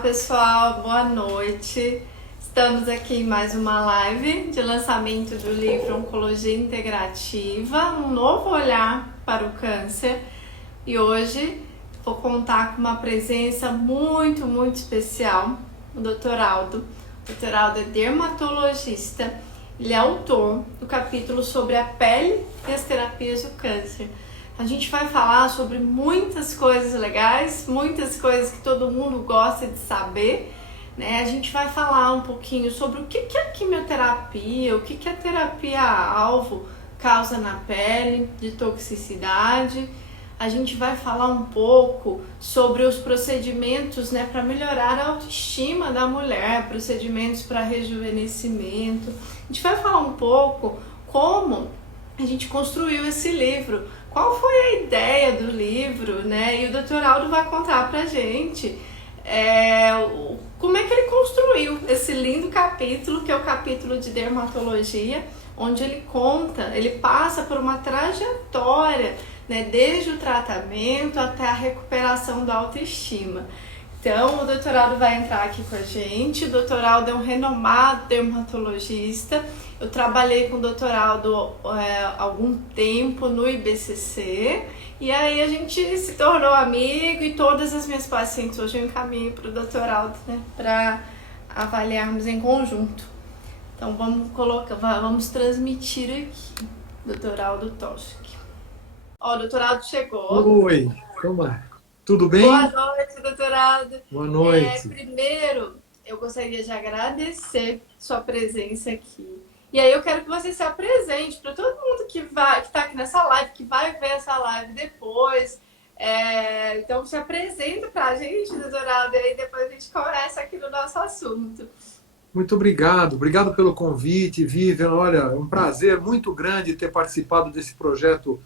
pessoal, boa noite. Estamos aqui em mais uma live de lançamento do livro Oncologia Integrativa, um novo olhar para o câncer. E hoje vou contar com uma presença muito especial, o Dr. Aldo. O Dr. Aldo é dermatologista, ele é autor do capítulo sobre a pele e as terapias do câncer. A gente vai falar sobre muitas coisas legais, muitas coisas que todo mundo gosta de saber, né? A gente vai falar um pouquinho sobre o que é a quimioterapia, o que a terapia-alvo causa na pele, de toxicidade. A gente vai falar um pouco sobre os procedimentos, né, para melhorar a autoestima da mulher, procedimentos para rejuvenescimento. A gente vai falar um pouco como a gente construiu esse livro, qual foi a ideia do livro, né? E o Dr. Aldo vai contar pra gente como é que ele construiu esse lindo capítulo, que é o capítulo de dermatologia, onde ele conta, ele passa por uma trajetória, né, desde o tratamento até a recuperação da autoestima. Então, o Dr. Aldo vai entrar aqui com a gente. O Dr. Aldo é um renomado dermatologista. Eu trabalhei com o Dr. Aldo há algum tempo no IBCC. E aí a gente se tornou amigo e todas as minhas pacientes hoje eu encaminho para o Dr. Aldo, né, para avaliarmos em conjunto. Então, vamos transmitir aqui, Dr. Aldo Toski. Ó, o Dr. Aldo chegou. Oi, como é? Tudo bem? Boa noite, Dr. Aldo. Boa noite. Primeiro, eu gostaria de agradecer sua presença aqui. E aí eu quero que você se apresente para todo mundo que está aqui nessa live, que vai ver essa live depois. Então, se apresenta para a gente, Dr. Aldo, e aí depois a gente começa aqui no nosso assunto. Muito obrigado. Obrigado pelo convite, Vivian. Olha, é um prazer muito grande ter participado desse projeto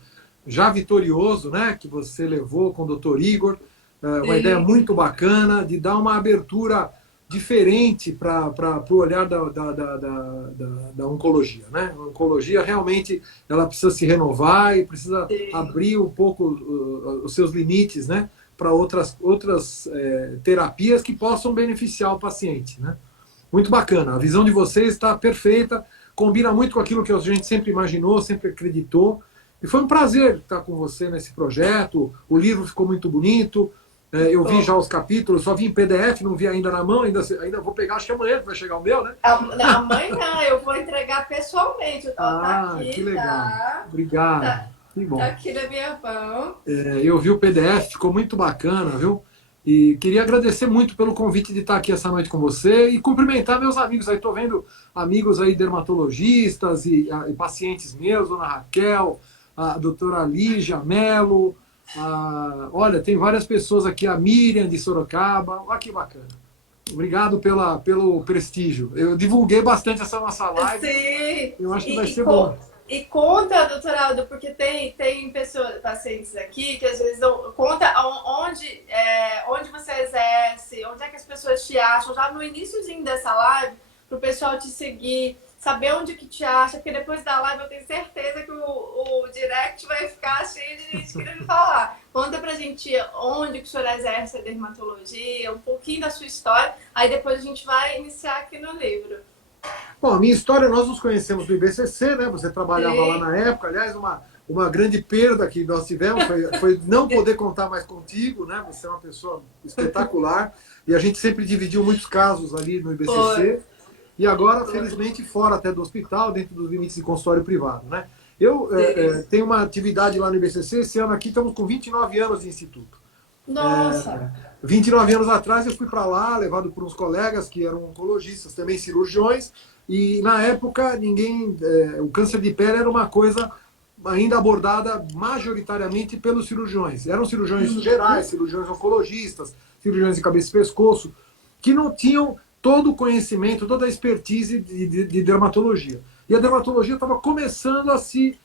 já vitorioso, né, que você levou com o Dr. Igor, uma ideia muito bacana de dar uma abertura diferente para o olhar da oncologia, né? A oncologia realmente ela precisa se renovar e precisa abrir um pouco os seus limites, né, para outras terapias que possam beneficiar o paciente, né? Muito bacana. A visão de vocês está perfeita, combina muito com aquilo que a gente sempre imaginou, sempre acreditou. E foi um prazer estar com você nesse projeto. O livro ficou muito bonito. Eu vi já os capítulos, só vi em PDF, não vi ainda na mão. Ainda vou pegar, acho que amanhã que vai chegar o meu, né? Amanhã eu vou entregar pessoalmente. Tá aqui, que legal. tá? Obrigado. Que bom. Tá aqui na minha mão. Eu vi o PDF, ficou muito bacana, viu? E queria agradecer muito pelo convite de estar aqui essa noite com você e cumprimentar meus amigos aí. Estou vendo amigos aí dermatologistas e pacientes meus, dona Raquel, a doutora Lígia Mello, olha, tem várias pessoas aqui, a Miriam de Sorocaba, olha que bacana. Obrigado pelo prestígio. Eu divulguei bastante essa nossa live. Sim. Eu acho que vai ser bom. E conta, doutor Aldo, porque tem pessoas, pacientes aqui que às vezes conta onde você exerce, onde é que as pessoas te acham, já no iniciozinho dessa live, para o pessoal te seguir, saber onde que te acha, porque depois da live eu tenho certeza que o direct vai ficar cheio de gente querendo falar. Conta pra gente onde que o senhor exerce a dermatologia, um pouquinho da sua história, aí depois a gente vai iniciar aqui no livro. Bom, a minha história, nós nos conhecemos do IBCC, né? Você trabalhava lá na época, aliás, uma grande perda que nós tivemos foi não poder contar mais contigo, né? Você é uma pessoa espetacular e a gente sempre dividiu muitos casos ali no IBCC. E agora, felizmente, fora até do hospital, dentro dos limites de consultório privado, né? Eu tenho uma atividade lá no IBCC, esse ano aqui estamos com 29 anos de instituto. Nossa! 29 anos atrás eu fui para lá, levado por uns colegas que eram oncologistas, também cirurgiões, e na época o câncer de pele era uma coisa ainda abordada majoritariamente pelos cirurgiões. Eram cirurgiões gerais, cirurgiões oncologistas, cirurgiões de cabeça e pescoço, que não tinham todo o conhecimento, toda a expertise de dermatologia. E a dermatologia estava começando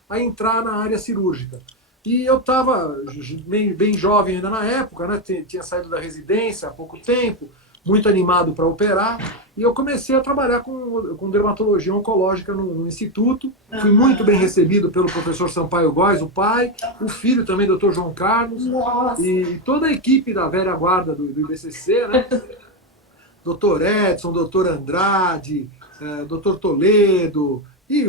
a entrar na área cirúrgica. E eu estava bem jovem ainda na época, né? Tinha saído da residência há pouco tempo, muito animado para operar, e eu comecei a trabalhar com dermatologia oncológica no instituto. Fui muito bem recebido pelo professor Sampaio Góes, o pai, o filho também, Dr. João Carlos, e toda a equipe da velha guarda do IBCC, né? doutor Edson, doutor Andrade, doutor Toledo,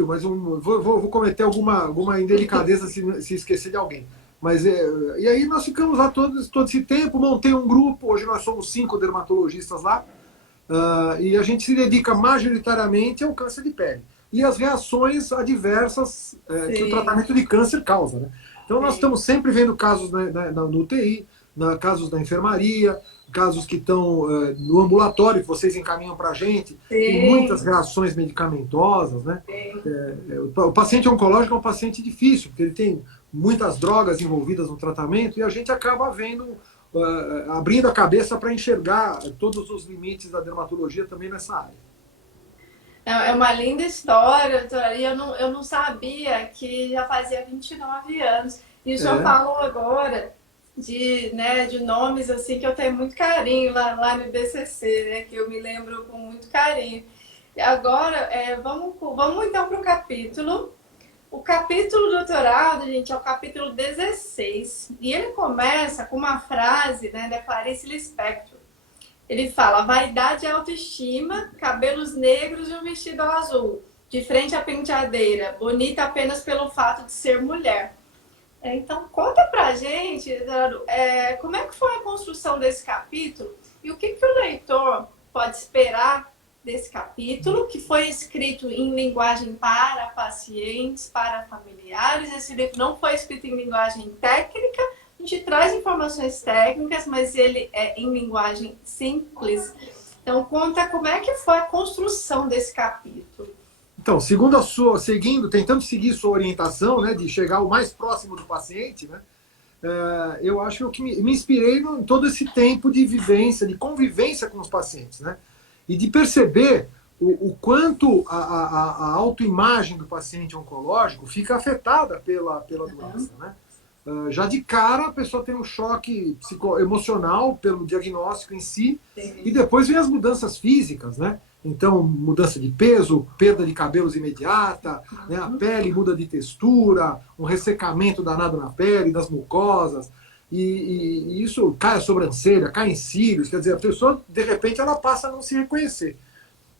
mas vou cometer alguma indelicadeza se esquecer de alguém. Mas, e aí nós ficamos lá todo esse tempo, montei um grupo, hoje nós somos 5 dermatologistas lá, e a gente se dedica majoritariamente ao câncer de pele. E as reações adversas que o tratamento de câncer causa, né? Então nós estamos sempre vendo casos no UTI, casos na enfermaria, casos que estão no ambulatório, que vocês encaminham para a gente, tem muitas reações medicamentosas, né? O paciente oncológico é um paciente difícil, porque ele tem muitas drogas envolvidas no tratamento e a gente acaba vendo, abrindo a cabeça para enxergar todos os limites da dermatologia também nessa área. É uma linda história, doutora, e eu não sabia que já fazia 29 anos. E o senhor falou agora de nomes assim que eu tenho muito carinho lá no IBCC, né, que eu me lembro com muito carinho. E agora, vamos então para o capítulo. O capítulo do doutorado, gente, é o capítulo 16. E ele começa com uma frase, né, da Clarice Lispector. Ele fala: vaidade e autoestima, cabelos negros e um vestido azul, de frente à penteadeira, bonita apenas pelo fato de ser mulher. Então, conta pra gente, como é que foi a construção desse capítulo e o que o leitor pode esperar desse capítulo, que foi escrito em linguagem para pacientes, para familiares. Esse livro não foi escrito em linguagem técnica, a gente traz informações técnicas, mas ele é em linguagem simples. Então, conta como é que foi a construção desse capítulo. Então, tentando seguir sua orientação, né, de chegar o mais próximo do paciente, né, eu acho que me inspirei em todo esse tempo de vivência, de convivência com os pacientes, né, e de perceber o quanto a autoimagem do paciente oncológico fica afetada pela doença, né. Já de cara a pessoa tem um choque emocional pelo diagnóstico em si, e depois vem as mudanças físicas, né? Então, mudança de peso, perda de cabelos imediata, né? A pele muda de textura, um ressecamento danado na pele, das mucosas, e isso cai a sobrancelha, cai em cílios, quer dizer, a pessoa, de repente, ela passa a não se reconhecer.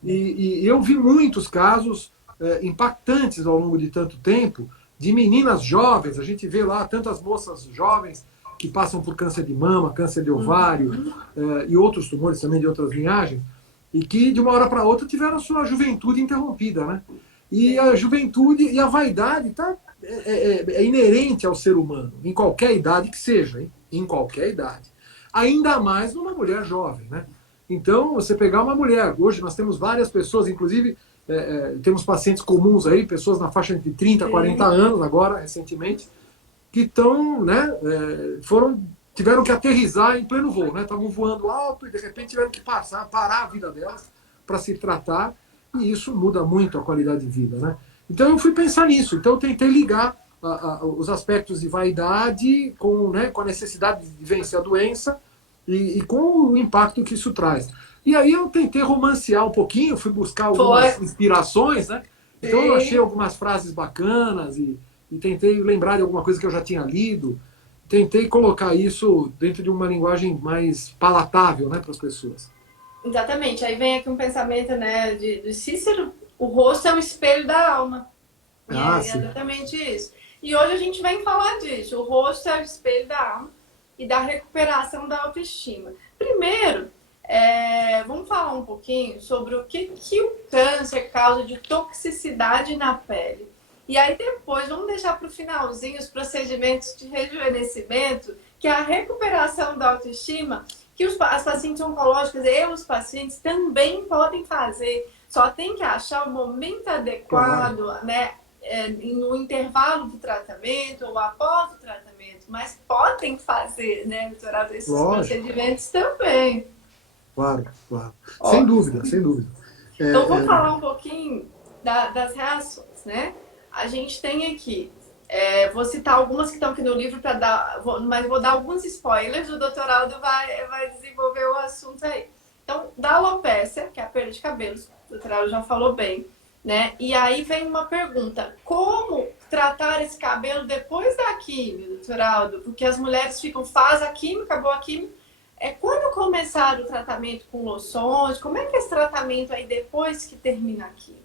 E eu vi muitos casos impactantes ao longo de tanto tempo, de meninas jovens, a gente vê lá tantas moças jovens que passam por câncer de mama, câncer de ovário, e outros tumores também de outras linhagens, e que de uma hora para outra tiveram a sua juventude interrompida, né? E a juventude e a vaidade é inerente ao ser humano, em qualquer idade que seja, hein? Em qualquer idade. Ainda mais numa mulher jovem, né? Então, você pegar uma mulher, hoje nós temos várias pessoas, inclusive temos pacientes comuns aí, pessoas na faixa de 30 a 40 anos agora, recentemente, que estão, né, tiveram que aterrissar em pleno voo, né? Estavam voando alto e de repente tiveram que parar a vida delas para se tratar, e isso muda muito a qualidade de vida, né? Então eu fui pensar nisso, então eu tentei ligar os aspectos de vaidade com a necessidade de vencer a doença e com o impacto que isso traz. E aí eu tentei romancear um pouquinho, fui buscar algumas inspirações, né? Então eu achei algumas frases bacanas e tentei lembrar de alguma coisa que eu já tinha lido. Tentei colocar isso dentro de uma linguagem mais palatável, né, para as pessoas. Exatamente. Aí vem aqui um pensamento, né, de Cícero: o rosto é o espelho da alma. É exatamente isso. E hoje a gente vem falar disso. O rosto é o espelho da alma e da recuperação da autoestima. Primeiro, vamos falar um pouquinho sobre o que o câncer causa de toxicidade na pele. E aí depois, vamos deixar para o finalzinho os procedimentos de rejuvenescimento, que é a recuperação da autoestima, que as pacientes oncológicas e os pacientes também podem fazer. Só tem que achar o momento adequado, né, no intervalo do tratamento ou após o tratamento. Mas podem fazer, né, doutorado, esses procedimentos também. Claro, claro. Sem dúvida, sem dúvida. Então, vamos falar um pouquinho das reações, né? A gente tem aqui, vou citar algumas que estão aqui no livro, mas vou dar alguns spoilers, o doutorado vai desenvolver o assunto aí. Então, da alopécia, que é a perda de cabelos, o doutorado já falou bem, né? E aí vem uma pergunta: como tratar esse cabelo depois da quimio, doutorado? Porque as mulheres faz a quimio, acabou a quimio, quando começar o tratamento com loções, como é que é esse tratamento aí depois que termina aqui?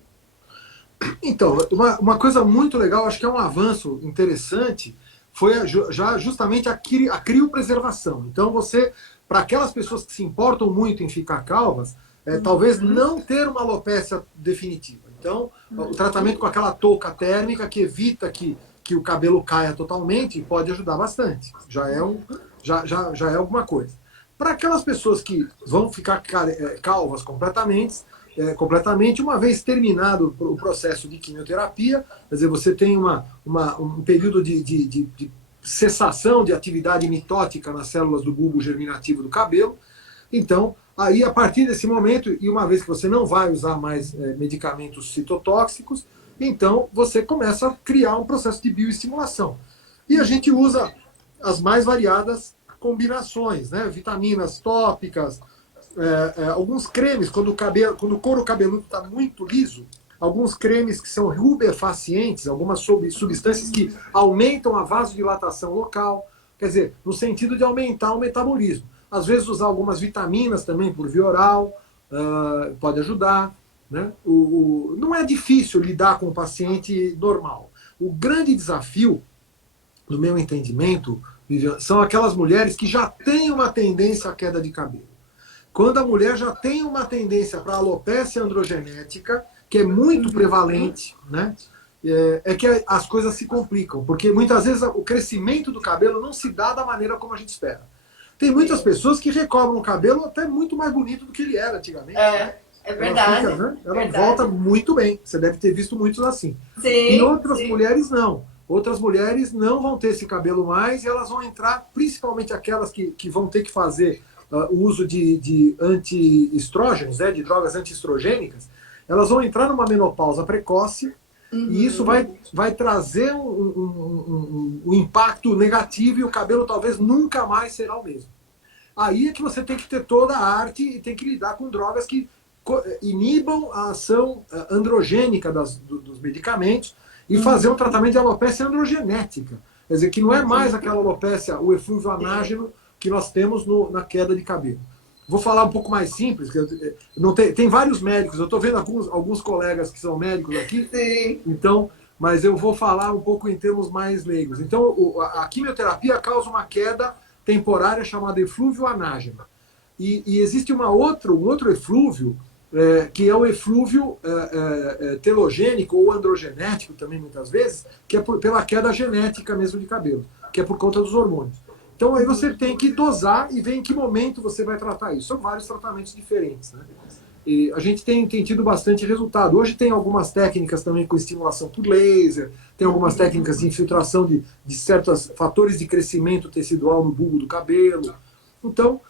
Então, uma coisa muito legal, acho que é um avanço interessante, foi já justamente a criopreservação. Então, você, para aquelas pessoas que se importam muito em ficar calvas, talvez não ter uma alopécia definitiva. Então, o tratamento com aquela touca térmica que evita que o cabelo caia totalmente pode ajudar bastante. Já é alguma coisa. Para aquelas pessoas que vão ficar calvas completamente, uma vez terminado o processo de quimioterapia, quer dizer, você tem um período de cessação de atividade mitótica nas células do bulbo germinativo do cabelo. Então, aí a partir desse momento, e uma vez que você não vai usar mais medicamentos citotóxicos, então você começa a criar um processo de bioestimulação. E a gente usa as mais variadas combinações, né? Vitaminas tópicas, alguns cremes, quando o couro cabeludo está muito liso, alguns cremes que são rubefacientes, algumas substâncias que aumentam a vasodilatação local, quer dizer, no sentido de aumentar o metabolismo. Às vezes usar algumas vitaminas também por via oral, pode ajudar. Né? Não é difícil lidar com o paciente normal. O grande desafio, no meu entendimento, Vivian, são aquelas mulheres que já têm uma tendência à queda de cabelo. Quando a mulher já tem uma tendência para alopecia androgenética, que é muito prevalente, né? É que as coisas se complicam, porque muitas vezes o crescimento do cabelo não se dá da maneira como a gente espera. Tem muitas pessoas que recobram o cabelo até muito mais bonito do que ele era antigamente. Né? É verdade. Ela volta muito bem. Você deve ter visto muitos assim. Sim, e outras mulheres não. Outras mulheres não vão ter esse cabelo mais e elas vão entrar, principalmente aquelas que vão ter que fazer o uso de anti-estrógenos, né, de drogas antiestrogênicas, elas vão entrar numa menopausa precoce. E isso vai trazer um impacto negativo e o cabelo talvez nunca mais será o mesmo. Aí é que você tem que ter toda a arte e tem que lidar com drogas que inibam a ação androgênica dos medicamentos e fazer um tratamento de alopecia androgenética. Quer dizer, que não é mais aquela alopecia, o eflúvio anágeno que nós temos na queda de cabelo. Vou falar um pouco mais simples, tem vários médicos, eu estou vendo alguns colegas que são médicos aqui, então, mas eu vou falar um pouco em termos mais leigos. Então, a quimioterapia causa uma queda temporária chamada eflúvio anágeno. E existe um outro eflúvio, que é o eflúvio telogênico ou androgenético também muitas vezes, que é pela queda genética mesmo de cabelo, que é por conta dos hormônios. Então aí você tem que dosar e ver em que momento você vai tratar isso. São vários tratamentos diferentes. Né? E a gente tem tido bastante resultado. Hoje tem algumas técnicas também com estimulação por laser, tem algumas técnicas de infiltração de certos fatores de crescimento tecidual no bulbo do cabelo. Então,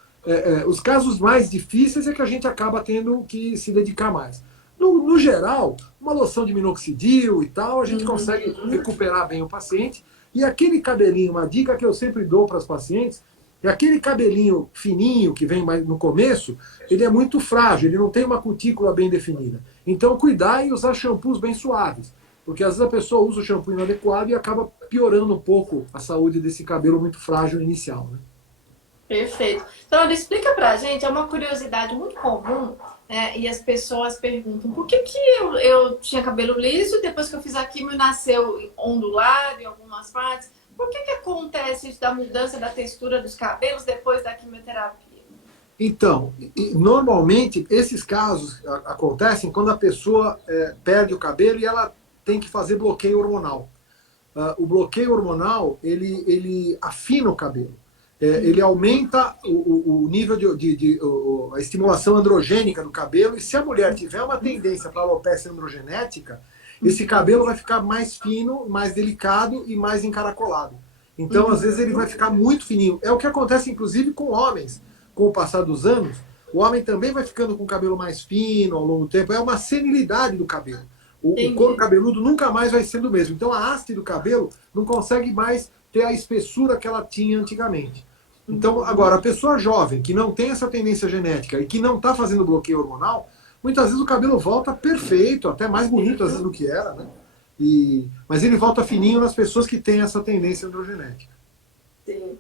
os casos mais difíceis é que a gente acaba tendo que se dedicar mais. No geral, uma loção de minoxidil e tal, a gente consegue recuperar bem o paciente. E aquele cabelinho, uma dica que eu sempre dou para os pacientes, é aquele cabelinho fininho que vem mais no começo, ele é muito frágil, ele não tem uma cutícula bem definida. Então, cuidar e usar shampoos bem suaves. Porque às vezes a pessoa usa o shampoo inadequado e acaba piorando um pouco a saúde desse cabelo muito frágil inicial. Né? Perfeito. Então, ele explica pra gente, é uma curiosidade muito comum, né? E as pessoas perguntam, por que eu tinha cabelo liso e depois que eu fiz a quimio nasceu ondulado em algumas partes? Por que acontece isso da mudança da textura dos cabelos depois da quimioterapia? Então, normalmente esses casos acontecem quando a pessoa perde o cabelo e ela tem que fazer bloqueio hormonal. O bloqueio hormonal, ele afina o cabelo. Ele aumenta o nível a estimulação androgênica do cabelo, e se a mulher tiver uma tendência para alopecia androgenética, esse cabelo vai ficar mais fino, mais delicado e mais encaracolado. Então, às vezes, ele vai ficar muito fininho. É o que acontece, inclusive, com homens. Com o passar dos anos, o homem também vai ficando com o cabelo mais fino ao longo do tempo. É uma senilidade do cabelo. O couro cabeludo nunca mais vai sendo o mesmo. Então, a haste do cabelo não consegue mais ter a espessura que ela tinha antigamente. Então, agora, a pessoa jovem, que não tem essa tendência genética e que não está fazendo bloqueio hormonal, muitas vezes o cabelo volta perfeito, até mais bonito às vezes do que era, né? Mas ele volta fininho nas pessoas que têm essa tendência androgenética. Sim.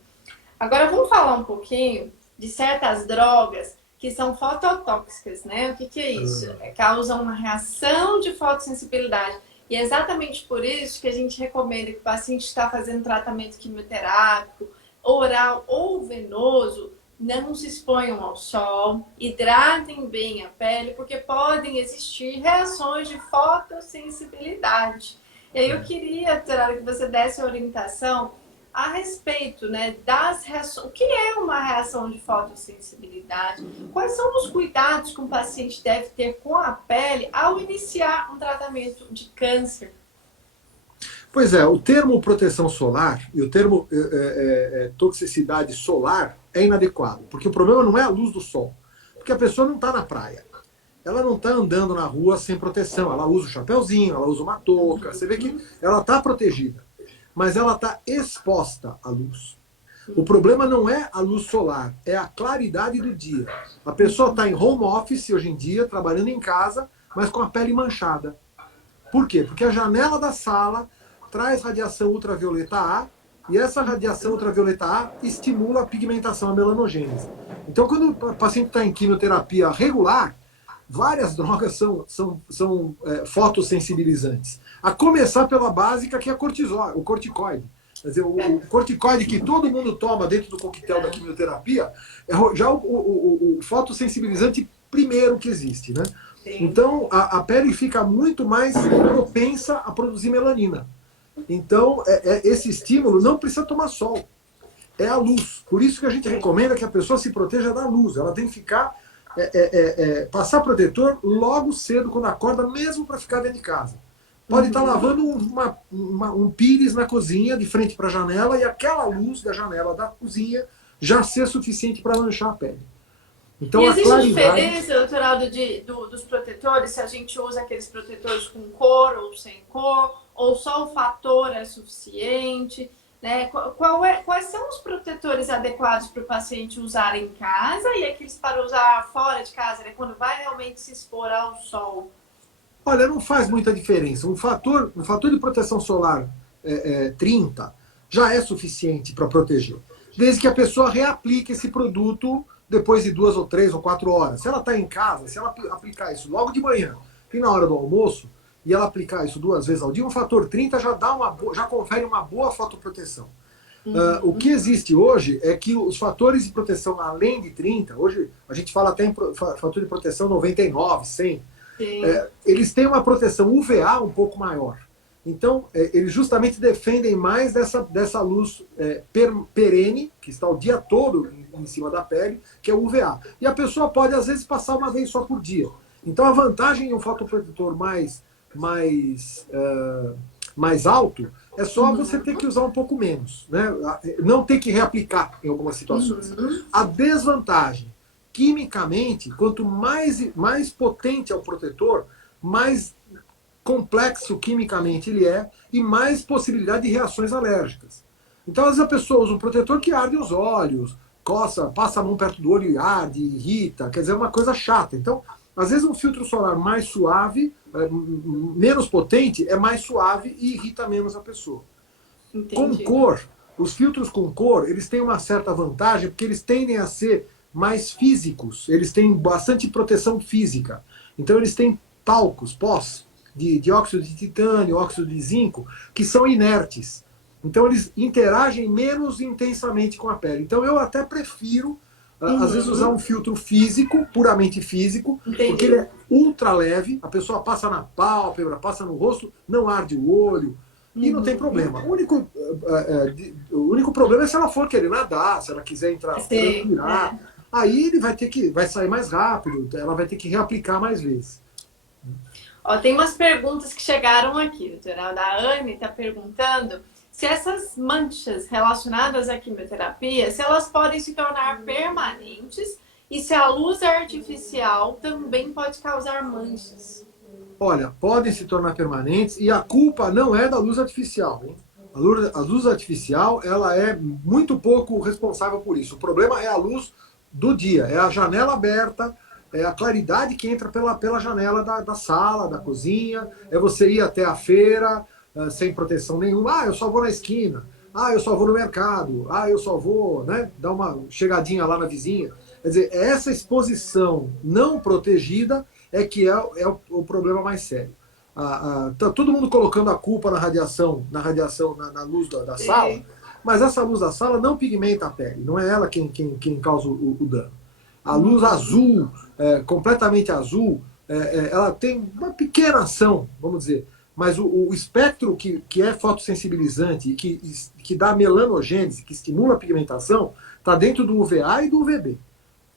Agora, vamos falar um pouquinho de certas drogas que são fototóxicas, né? O que que é isso? Causam uma reação de fotossensibilidade. E é exatamente por isso que a gente recomenda que o paciente está fazendo tratamento quimioterápico, oral ou venoso, não se exponham ao sol, hidratem bem a pele, porque podem existir reações de fotossensibilidade. E aí eu queria, Terara, que você desse orientação a respeito, né, das reações. O que é uma reação de fotossensibilidade? Quais são os cuidados que um paciente deve ter com a pele ao iniciar um tratamento de câncer? Pois é, o termo proteção solar e o termo toxicidade solar é inadequado, porque o problema não é a luz do sol, porque a pessoa não está na praia, ela não está andando na rua sem proteção, ela usa o chapéuzinho, ela usa uma touca, você vê que ela está protegida, mas ela está exposta à luz. O problema não é a luz solar, é a claridade do dia. A pessoa está em home office hoje em dia, trabalhando em casa, mas com a pele manchada. Por quê? Porque a janela da sala traz radiação ultravioleta A, e essa radiação ultravioleta A estimula a pigmentação, a melanogênese. Então, quando o paciente está em quimioterapia regular, várias drogas são fotossensibilizantes. A começar pela básica, que é o corticoide. Quer dizer, o corticoide que todo mundo toma dentro do coquetel da quimioterapia é já o fotossensibilizante primeiro que existe, né? Então, a pele fica muito mais propensa a produzir melanina. Então, esse estímulo não precisa tomar sol. É a luz. Por isso que a gente recomenda que a pessoa se proteja da luz. Ela tem que ficar, passar protetor logo cedo, quando acorda, mesmo para ficar dentro de casa. Pode estar lavando um pires na cozinha, de frente para a janela, e aquela luz da janela da cozinha já ser suficiente para manchar a pele. Então, e existe diferença, doutor Aldo, dos protetores, se a gente usa aqueles protetores com cor ou sem cor, ou só o fator é suficiente? Né? Quais são os protetores adequados para o paciente usar em casa e aqueles para usar fora de casa, né? Quando vai realmente se expor ao sol? Olha, não faz muita diferença. Um fator de proteção solar 30 já é suficiente para proteger. Desde que a pessoa reaplique esse produto depois de 2 ou 3 ou 4 horas. Se ela está em casa, se ela aplicar isso logo de manhã e na hora do almoço, e ela aplicar isso 2 vezes ao dia, um fator 30 já confere uma boa fotoproteção. O que existe hoje é que os fatores de proteção além de 30, hoje a gente fala até em fator de proteção 99, 100, eles têm uma proteção UVA um pouco maior. Então, eles justamente defendem mais dessa luz perene, que está o dia todo em cima da pele, que é o UVA. E a pessoa pode, às vezes, passar uma vez só por dia. Então, a vantagem em um fotoprotetor mais alto é só você ter que usar um pouco menos, né? Não ter que reaplicar em algumas situações. A desvantagem, quimicamente, quanto mais potente é o protetor, mais complexo quimicamente ele é e mais possibilidade de reações alérgicas. Então, às vezes a pessoa usa um protetor que arde os olhos, coça, passa a mão perto do olho e arde, irrita, quer dizer, é uma coisa chata. Então, às vezes um filtro solar mais suave, menos potente, é mais suave e irrita menos a pessoa. Entendi. Com cor, os filtros com cor, eles têm uma certa vantagem, porque eles tendem a ser mais físicos, eles têm bastante proteção física. Então, eles têm talcos, pós, de dióxido de titânio, óxido de zinco, que são inertes. Então, eles interagem menos intensamente com a pele. Então, eu até prefiro, às vezes, usar um filtro físico, puramente físico, porque ele é ultra leve, a pessoa passa na pálpebra, passa no rosto, não arde o olho, e não tem problema. O único problema é se ela for querer nadar, se ela quiser entrar, transpirar. Aí ele vai sair mais rápido, ela vai ter que reaplicar mais vezes. Ó, tem umas perguntas que chegaram aqui, doutora. A Anne está perguntando se essas manchas relacionadas à quimioterapia, se elas podem se tornar permanentes e se a luz artificial também pode causar manchas. Olha, podem se tornar permanentes e a culpa não é da luz artificial, hein? A luz artificial, ela é muito pouco responsável por isso. O problema é a luz do dia, é a janela aberta, é a claridade que entra pela janela da sala, da cozinha, é você ir até a feira sem proteção nenhuma. Eu só vou na esquina. Ah, eu só vou no mercado. Ah, eu só vou, né, dar uma chegadinha lá na vizinha. Quer dizer, essa exposição não protegida é que é o problema mais sério. Tá todo mundo colocando a culpa na luz da sala, Sim. mas essa luz da sala não pigmenta a pele, não é ela quem causa o dano. A luz Uhum. azul, completamente azul, ela tem uma pequena ação, vamos dizer, mas o espectro que é fotossensibilizante e que dá melanogênese, que estimula a pigmentação, está dentro do UVA e do UVB.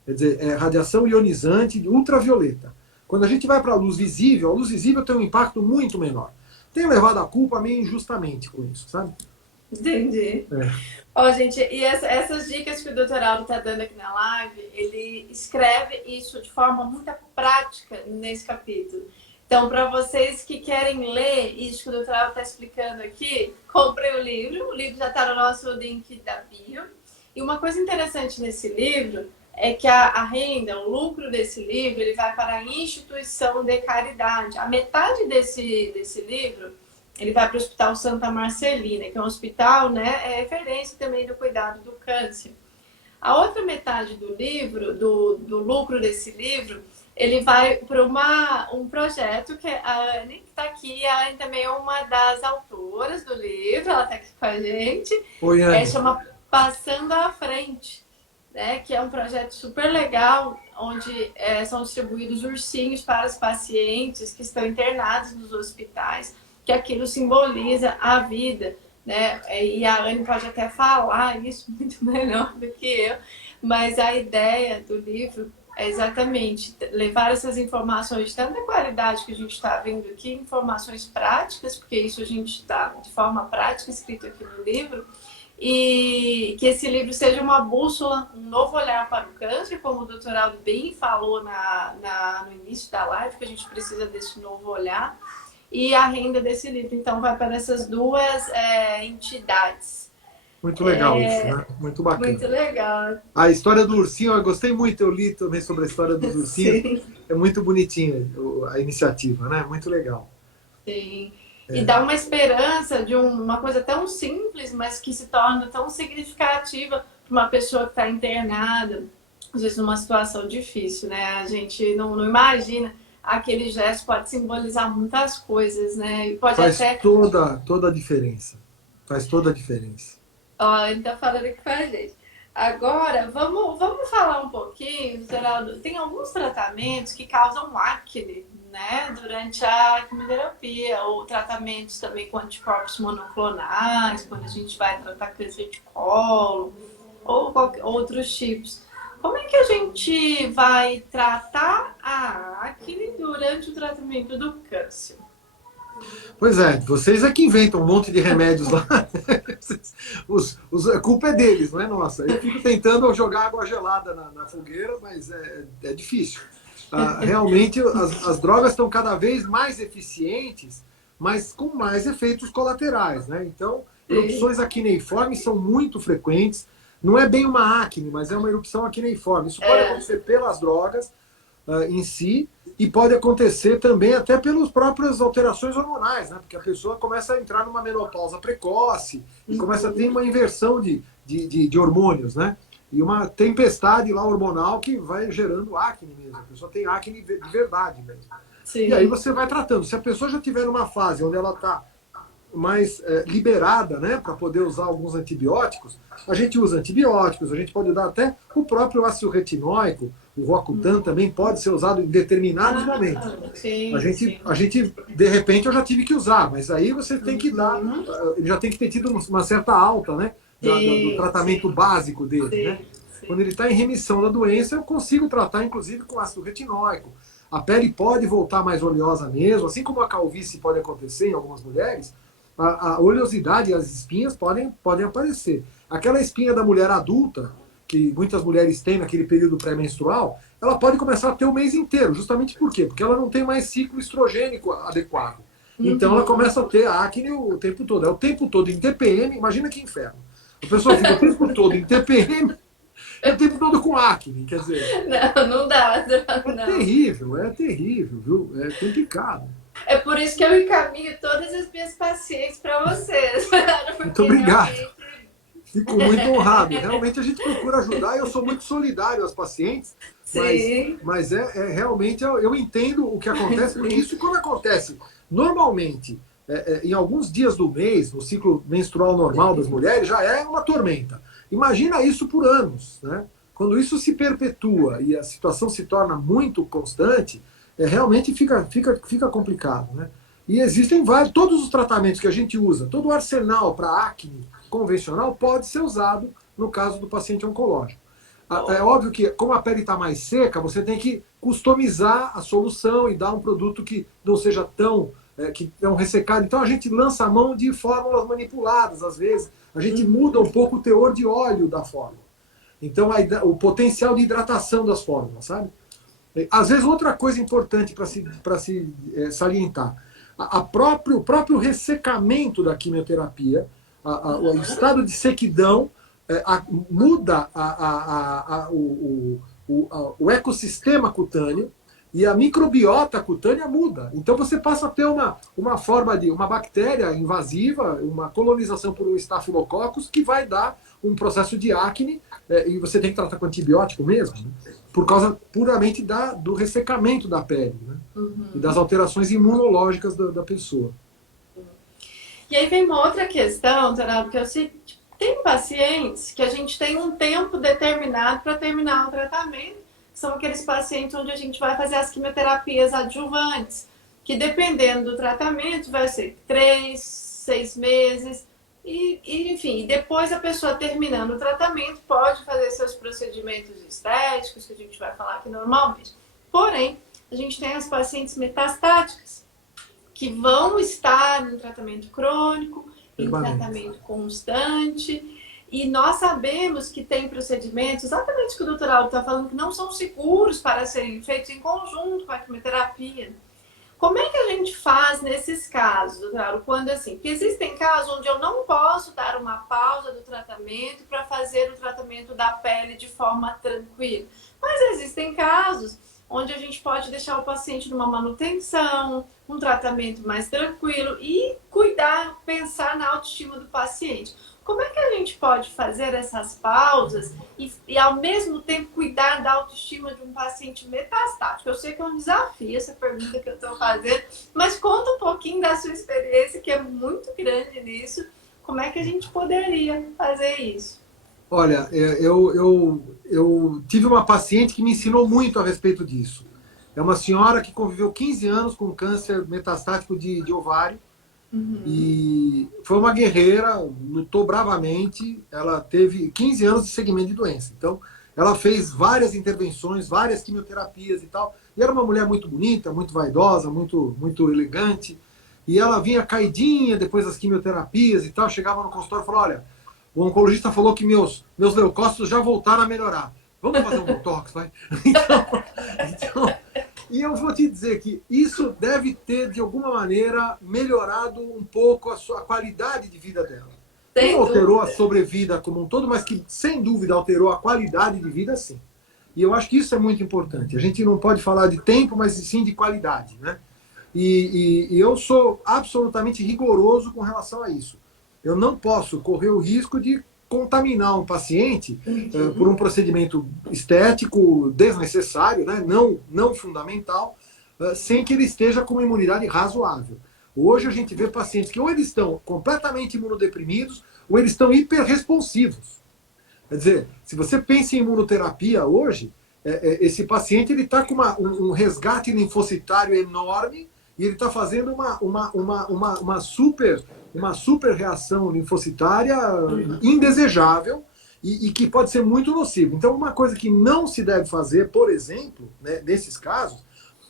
Quer dizer, é radiação ionizante ultravioleta. Quando a gente vai para a luz visível tem um impacto muito menor. Tenho levado a culpa meio injustamente com isso, sabe? Entendi. É. Ó, gente, e essas dicas que o Dr. Aldo está dando aqui na live, ele escreve isso de forma muito prática nesse capítulo. Então, para vocês que querem ler isso que o Dr. Aldo está explicando aqui, comprem o livro já está no nosso link da bio. E uma coisa interessante nesse livro é que a renda, o lucro desse livro, ele vai para a instituição de caridade. A metade desse livro ele vai para o Hospital Santa Marcelina, que é um hospital, né, é referência também do cuidado do câncer. A outra metade do livro, do lucro desse livro, ele vai para um projeto que a Anne está aqui. A Anne também é uma das autoras do livro, ela está aqui com a gente. Oi, Anne. Chama Passando à Frente, né, que é um projeto super legal, onde são distribuídos ursinhos para os pacientes que estão internados nos hospitais, que aquilo simboliza a vida, né? E a Anne pode até falar isso muito melhor do que eu, mas a ideia do livro é exatamente levar essas informações de tanta qualidade que a gente está vendo aqui, informações práticas, porque isso a gente está de forma prática escrito aqui no livro, e que esse livro seja uma bússola, um novo olhar para o câncer, como o Dr. Aldo bem falou no início da live, que a gente precisa desse novo olhar. E a renda desse livro, então, vai para essas duas entidades. Muito legal isso, né? Muito bacana. Muito legal. A história do ursinho, eu gostei muito, eu li também sobre a história dos ursinhos. Sim. É muito bonitinha a iniciativa, né? Muito legal. Sim. E dá uma esperança de uma coisa tão simples, mas que se torna tão significativa para uma pessoa que está internada, às vezes numa situação difícil, né? A gente não imagina. Aquele gesto pode simbolizar muitas coisas, né? E pode Faz até... toda a diferença. Faz toda a diferença. Ó, ele tá falando aqui com a gente. Agora, vamos falar um pouquinho, Geraldo. Tem alguns tratamentos que causam acne, né? Durante a quimioterapia, ou tratamentos também com anticorpos monoclonais, quando a gente vai tratar câncer de colo, ou outros tipos. Como é que a gente vai tratar a acne durante o tratamento do câncer? Pois é, vocês é que inventam um monte de remédios lá. A culpa é deles, não é nossa. Eu fico tentando jogar água gelada na fogueira, mas é difícil. Realmente, as drogas estão cada vez mais eficientes, mas com mais efeitos colaterais, né? Então, erupções acneiformes são muito frequentes. Não é bem uma acne, mas é uma erupção acneiforme. Isso pode acontecer pelas drogas em si e pode acontecer também até pelas próprias alterações hormonais, né? Porque a pessoa começa a entrar numa menopausa precoce e começa a ter uma inversão de hormônios, né? E uma tempestade lá hormonal que vai gerando acne mesmo. A pessoa tem acne de verdade mesmo. Sim. E aí você vai tratando. Se a pessoa já tiver numa fase onde ela está mais liberada, né, para poder usar alguns antibióticos, a gente usa antibióticos, a gente pode dar até o próprio ácido retinóico, o Roacutan também pode ser usado em determinados momentos. Sim, a gente, de repente, eu já tive que usar, mas aí você tem que dar, ele já tem que ter tido uma certa alta, né, do tratamento básico dele, né? Quando ele está em remissão da doença, eu consigo tratar, inclusive, com ácido retinóico. A pele pode voltar mais oleosa mesmo, assim como a calvície pode acontecer em algumas mulheres, a oleosidade e as espinhas podem aparecer. Aquela espinha da mulher adulta, que muitas mulheres têm naquele período pré-menstrual, ela pode começar a ter o mês inteiro. Justamente por quê? Porque ela não tem mais ciclo estrogênico adequado. Então ela começa a ter acne o tempo todo. É o tempo todo em TPM, imagina que inferno. A pessoa fica o tempo todo em TPM e o tempo todo com acne, quer dizer... Não dá. Não. É terrível, viu? É complicado. É por isso que eu encaminho todas as minhas pacientes para vocês. Muito obrigado. Fico muito honrado. Realmente a gente procura ajudar e eu sou muito solidário às pacientes, Sim. mas realmente eu entendo o que acontece, porque isso quando acontece normalmente em alguns dias do mês, no ciclo menstrual normal das mulheres, já é uma tormenta. Imagina isso por anos, né? Quando isso se perpetua e a situação se torna muito constante, realmente fica complicado, né? E existem vários, todos os tratamentos que a gente usa, todo o arsenal para acne convencional pode ser usado no caso do paciente oncológico. É óbvio que, como a pele está mais seca, você tem que customizar a solução e dar um produto que não seja tão que é um ressecado. Então a gente lança a mão de fórmulas manipuladas, às vezes. A gente muda um pouco o teor de óleo da fórmula. Então o potencial de hidratação das fórmulas, sabe? Às vezes, outra coisa importante para se salientar, o próprio ressecamento da quimioterapia, o estado de sequidão, muda o ecossistema cutâneo e a microbiota cutânea muda. Então você passa a ter uma forma de uma bactéria invasiva, uma colonização por um estafilococcus que vai dar um processo de acne e você tem que tratar com antibiótico mesmo, né? Por causa puramente do ressecamento da pele, né? E das alterações imunológicas da pessoa. E aí vem uma outra questão, Tonaldo, que eu sei, tem pacientes que a gente tem um tempo determinado para terminar o tratamento, são aqueles pacientes onde a gente vai fazer as quimioterapias adjuvantes, que dependendo do tratamento vai ser 3, 6 meses, enfim, depois a pessoa terminando o tratamento pode fazer seus procedimentos estéticos, que a gente vai falar aqui normalmente. Porém, a gente tem as pacientes metastáticas, que vão estar em tratamento crônico, em tratamento constante, e nós sabemos que tem procedimentos, exatamente o que o doutor Aldo está falando, que não são seguros para serem feitos em conjunto com a quimioterapia. Como é que a gente faz nesses casos, doutor Aldo? Quando assim, porque existem casos onde eu não posso dar uma pausa do tratamento para fazer o tratamento da pele de forma tranquila. Mas existem casos onde a gente pode deixar o paciente numa manutenção, um tratamento mais tranquilo e cuidar, pensar na autoestima do paciente. Como é que a gente pode fazer essas pausas e ao mesmo tempo cuidar da autoestima de um paciente metastático? Eu sei que é um desafio essa pergunta que eu estou fazendo, mas conta um pouquinho da sua experiência, que é muito grande nisso. Como é que a gente poderia fazer isso? Olha, eu tive uma paciente que me ensinou muito a respeito disso. É uma senhora que conviveu 15 anos com câncer metastático de ovário. E foi uma guerreira, lutou bravamente. Ela teve 15 anos de seguimento de doença. Então, ela fez várias intervenções, várias quimioterapias e tal. E era uma mulher muito bonita, muito vaidosa, muito elegante. E ela vinha caidinha depois das quimioterapias e tal. Chegava no consultório e falou: olha, o oncologista falou que meus leucócitos já voltaram a melhorar. Vamos fazer um botox, vai? E eu vou te dizer que isso deve ter, de alguma maneira, melhorado um pouco a qualidade de vida dela. Não alterou a sobrevida como um todo, mas que, sem dúvida, alterou a qualidade de vida, sim. E eu acho que isso é muito importante. A gente não pode falar de tempo, mas sim de qualidade, né? E eu sou absolutamente rigoroso com relação a isso. Eu não posso correr o risco de contaminar um paciente por um procedimento estético desnecessário, né? não fundamental, sem que ele esteja com uma imunidade razoável. Hoje a gente vê pacientes que ou eles estão completamente imunodeprimidos ou eles estão hiperresponsivos. Quer dizer, se você pensa em imunoterapia hoje, esse paciente está com um resgate linfocitário enorme e ele está fazendo uma super reação linfocitária indesejável e que pode ser muito nociva. Então, uma coisa que não se deve fazer, por exemplo, né, nesses casos,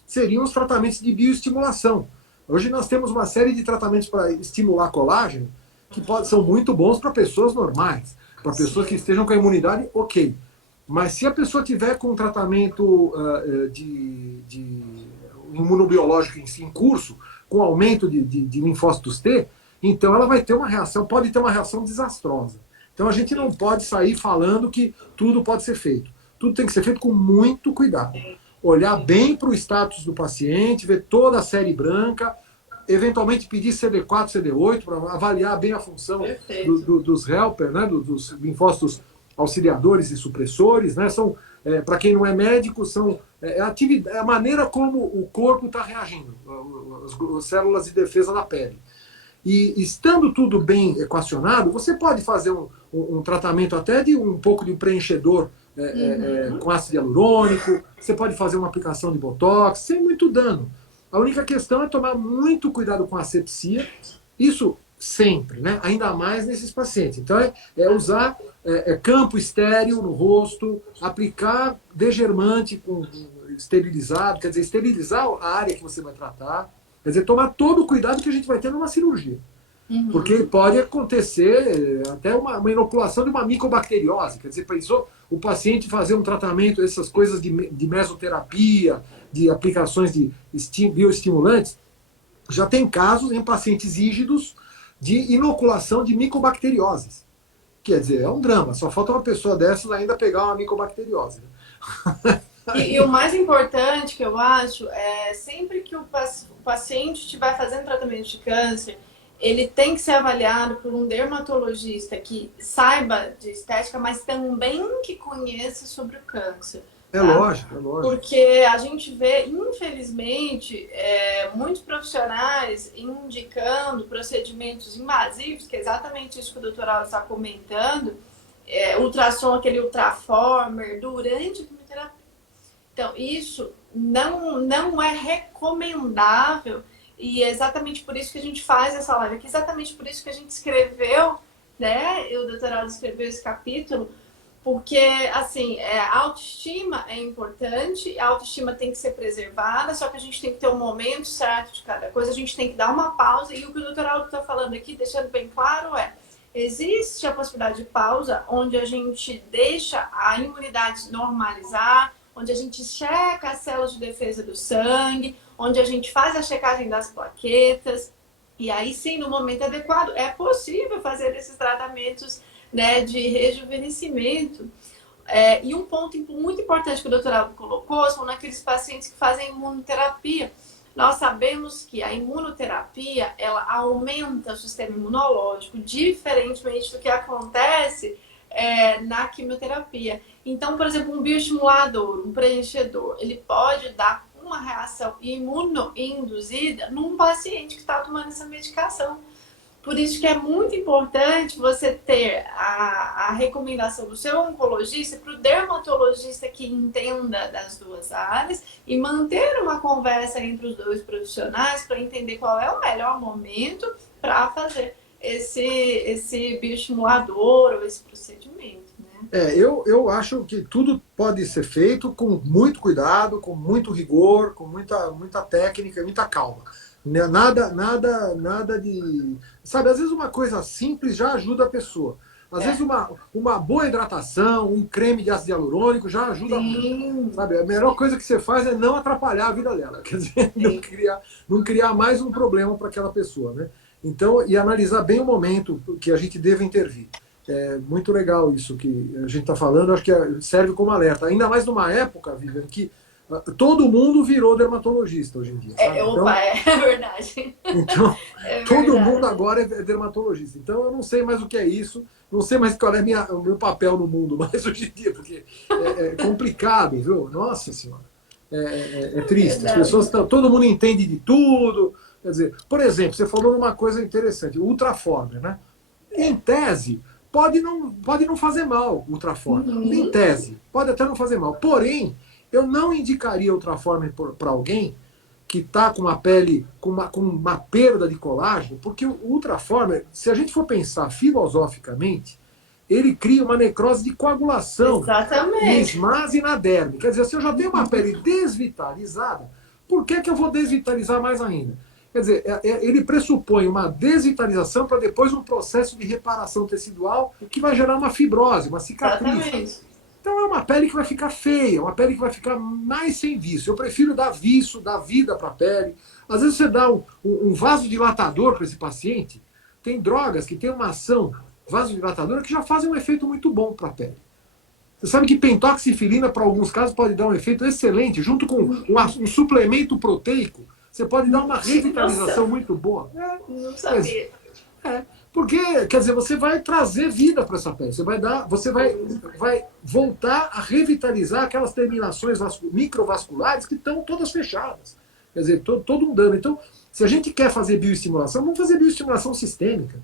seriam os tratamentos de bioestimulação. Hoje nós temos uma série de tratamentos para estimular colágeno que são muito bons para pessoas normais, para pessoas que estejam com a imunidade ok. Mas se a pessoa tiver com um tratamento de imunobiológico em curso, com aumento de linfócitos T, então ela vai ter uma reação, pode ter uma reação desastrosa. Então a gente não pode sair falando que tudo pode ser feito. Tudo tem que ser feito com muito cuidado. Olhar bem para o status do paciente, ver toda a série branca, eventualmente pedir CD4, CD8 para avaliar bem a função dos helper, né? Dos linfócitos auxiliadores e supressores, né? São, para quem não é médico, são a maneira como o corpo está reagindo, as células de defesa da pele. E estando tudo bem equacionado, você pode fazer um tratamento até de um pouco de preenchedor com ácido hialurônico, você pode fazer uma aplicação de botox, sem muito dano. A única questão é tomar muito cuidado com a asepsia, isso sempre, né? Ainda mais nesses pacientes. Então usar campo estéril no rosto, aplicar degermante esterilizado, quer dizer, esterilizar a área que você vai tratar, quer dizer, tomar todo o cuidado que a gente vai ter numa cirurgia. Porque pode acontecer até uma inoculação de uma micobacteriose. Quer dizer, pensou o paciente fazer um tratamento, essas coisas de mesoterapia, de aplicações de bioestimulantes. Já tem casos em pacientes rígidos de inoculação de micobacterioses. Quer dizer, é um drama. Só falta uma pessoa dessas ainda pegar uma micobacteriose. Né? E o mais importante que eu acho é sempre que o paciente estiver fazendo tratamento de câncer, ele tem que ser avaliado por um dermatologista que saiba de estética, mas também que conheça sobre o câncer. É lógico, é lógico. Porque a gente vê, infelizmente, muitos profissionais indicando procedimentos invasivos, que é exatamente isso que o doutor Aldo está comentando, ultrassom, aquele ultraformer, durante a quimioterapia. Então, isso não é recomendável. E é exatamente por isso que a gente faz essa live aqui, exatamente por isso que a gente escreveu, né? O doutor Aldo escreveu esse capítulo, porque, assim, a autoestima é importante, a autoestima tem que ser preservada, só que a gente tem que ter um momento certo de cada coisa, a gente tem que dar uma pausa, e o que o doutor Aldo está falando aqui, deixando bem claro, existe a possibilidade de pausa, onde a gente deixa a imunidade normalizar, onde a gente checa as células de defesa do sangue, onde a gente faz a checagem das plaquetas, e aí sim, no momento adequado, é possível fazer esses tratamentos, né, de rejuvenescimento. E um ponto muito importante que o doutor Aldo colocou são naqueles pacientes que fazem imunoterapia. Nós sabemos que a imunoterapia, ela aumenta o sistema imunológico, diferentemente do que acontece na quimioterapia. Então, por exemplo, um bioestimulador, um preenchedor, ele pode dar uma reação imunoinduzida num paciente que está tomando essa medicação. Por isso que é muito importante você ter a recomendação do seu oncologista para o dermatologista que entenda das duas áreas e manter uma conversa entre os dois profissionais para entender qual é o melhor momento para fazer esse bioestimulador ou esse procedimento. Eu acho que tudo pode ser feito com muito cuidado, com muito rigor, com muita técnica, muita calma. Nada de... Sabe, às vezes uma coisa simples já ajuda a pessoa. Às vezes uma boa hidratação, um creme de ácido hialurônico já ajuda muito. Sabe, a melhor coisa que você faz é não atrapalhar a vida dela. Quer dizer, não criar mais um problema para aquela pessoa, né? Então, e analisar bem o momento que a gente deve intervir. É muito legal isso que a gente está falando, acho que serve como alerta. Ainda mais numa época, Vivian, que todo mundo virou dermatologista hoje em dia. Sabe? É verdade. Então, todo mundo agora é dermatologista. Então, eu não sei mais o que é isso, não sei mais qual é o meu papel no mundo mais hoje em dia, porque é complicado, viu? Nossa Senhora. É triste. As pessoas todo mundo entende de tudo. Quer dizer, por exemplo, você falou uma coisa interessante, o ultraformer, né? Em tese, pode não fazer mal o ultraformer. Em tese, pode até não fazer mal. Porém, eu não indicaria ultraformer para alguém que está com uma pele com uma perda de colágeno, porque o ultraformer, se a gente for pensar filosoficamente, ele cria uma necrose de coagulação. Exatamente. Na esmase e na derme. Quer dizer, se eu já tenho uma pele desvitalizada, por que eu vou desvitalizar mais ainda? Quer dizer, ele pressupõe uma desvitalização para depois um processo de reparação tecidual que vai gerar uma fibrose, uma cicatriz. Exatamente. Então é uma pele que vai ficar feia, uma pele que vai ficar mais sem vício. Eu prefiro dar vício, dar vida para a pele. Às vezes você dá um vasodilatador para esse paciente. Tem drogas que têm uma ação vasodilatadora que já fazem um efeito muito bom para a pele. Você sabe que pentoxifilina, para alguns casos, pode dar um efeito excelente, junto com um suplemento proteico. Você pode dar uma revitalização muito boa. Não sabia. Porque, quer dizer, você vai trazer vida para essa pele. Você vai voltar a revitalizar aquelas terminações microvasculares que estão todas fechadas. Quer dizer, todo um dano. Então, se a gente quer fazer bioestimulação, vamos fazer bioestimulação sistêmica.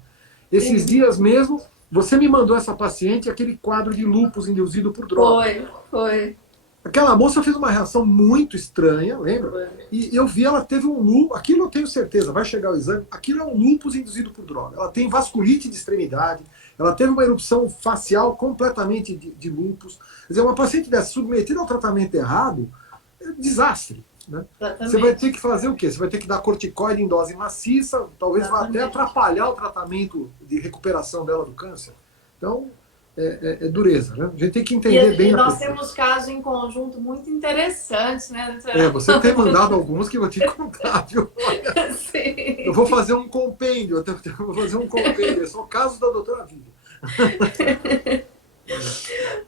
Esses dias mesmo, você me mandou essa paciente aquele quadro de lúpus induzido por droga. Foi. Aquela moça fez uma reação muito estranha, lembra? E eu vi ela teve um lúpus, aquilo eu tenho certeza, vai chegar o exame, aquilo é um lúpus induzido por droga. Ela tem vasculite de extremidade, ela teve uma erupção facial completamente de lúpus. Quer dizer, uma paciente dessa submetida ao tratamento errado, é um desastre. Né? Você vai ter que fazer o quê? Você vai ter que dar corticoide em dose maciça, talvez vá até atrapalhar o tratamento de recuperação dela do câncer. Então, é dureza, né? A gente tem que entender bem. E nós temos casos em conjunto muito interessantes, né, doutora? Você tem mandado alguns que eu vou te contar, viu? Olha, sim. Eu vou fazer um compêndio, é só casos da doutora Vivian.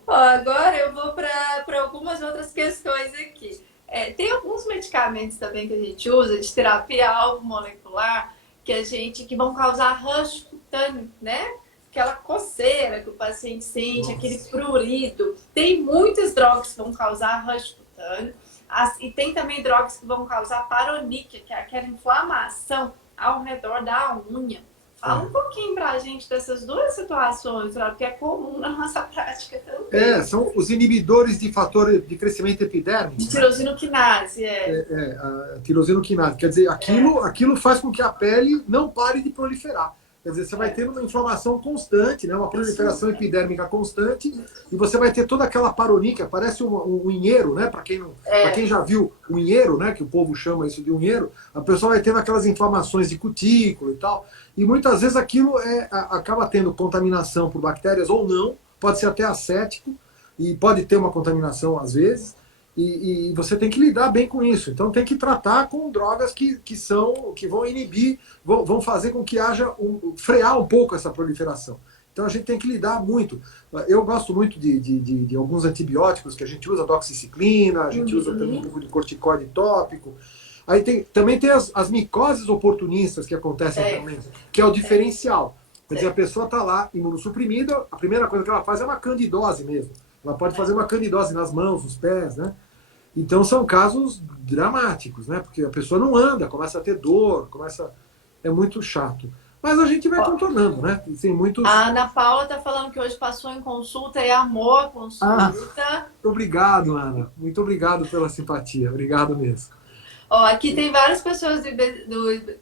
Agora eu vou para algumas outras questões aqui. Tem alguns medicamentos também que a gente usa de terapia alvo-molecular que vão causar rush cutâneo, né? Aquela coceira que o paciente sente, aquele prurido. Tem muitas drogas que vão causar rush cutâneo. E tem também drogas que vão causar paroníquia, que é aquela inflamação ao redor da unha. Fala um pouquinho pra gente dessas duas situações, porque é comum na nossa prática também. São os inibidores de fator de crescimento epidérmico. De tirosinoquinase, a tirosinoquinase. Quer dizer, aquilo faz com que a pele não pare de proliferar. Quer dizer, você vai ter uma inflamação constante, né? Uma proliferação epidérmica constante, e você vai ter toda aquela paroníquia, parece um unheiro, né? Para quem já viu unheiro, né? Que o povo chama isso de unheiro, a pessoa vai tendo aquelas inflamações de cutícula e tal, e muitas vezes aquilo acaba tendo contaminação por bactérias ou não, pode ser até acético, e pode ter uma contaminação às vezes, e você tem que lidar bem com isso. Então tem que tratar com drogas que vão inibir, vão fazer com que frear um pouco essa proliferação. Então a gente tem que lidar muito. Eu gosto muito de alguns antibióticos que a gente usa, doxiciclina, a gente usa também um pouco de corticoide tópico. Aí também tem as micoses oportunistas que acontecem também, que é o diferencial. Quer dizer, a pessoa está lá imunossuprimida, a primeira coisa que ela faz é uma candidose mesmo. Ela pode fazer uma candidose nas mãos, nos pés, né? Então são casos dramáticos, né? Porque a pessoa não anda, começa a ter dor, é muito chato. Mas a gente vai contornando, né? Tem muitos... A Ana Paula está falando que hoje passou em consulta e amou a consulta. Obrigado, Ana. Muito obrigado pela simpatia. Obrigado mesmo. Aqui tem várias pessoas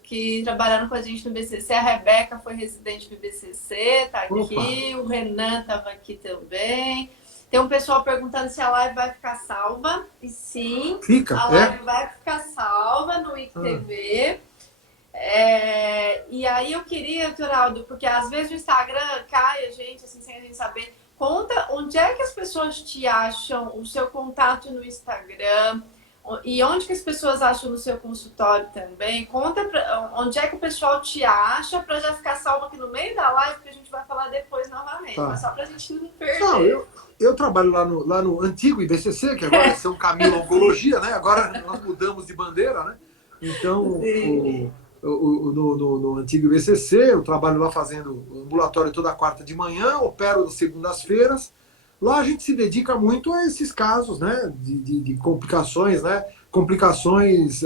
que trabalharam com a gente no BCC. A Rebeca foi residente do BCC, tá aqui. Opa. O Renan estava aqui também. Tem um pessoal perguntando se a live vai ficar salva. E sim, a live vai ficar salva no IGTV. E aí eu queria, Turaldo, porque às vezes o Instagram cai a gente, assim, sem a gente saber. Conta onde é que as pessoas te acham, o seu contato no Instagram, e onde que as pessoas acham no seu consultório também. Conta onde é que o pessoal te acha, para já ficar salvo aqui no meio da live, que a gente vai falar depois novamente. Mas só pra gente não perder. Não, eu trabalho lá no antigo IBCC, que agora é São Camilo Oncologia, né? Agora nós mudamos de bandeira, né? Então, no antigo IBCC, eu trabalho lá fazendo ambulatório toda quarta de manhã, opero segundas-feiras. Lá a gente se dedica muito a esses casos, né? De complicações, né? Complicações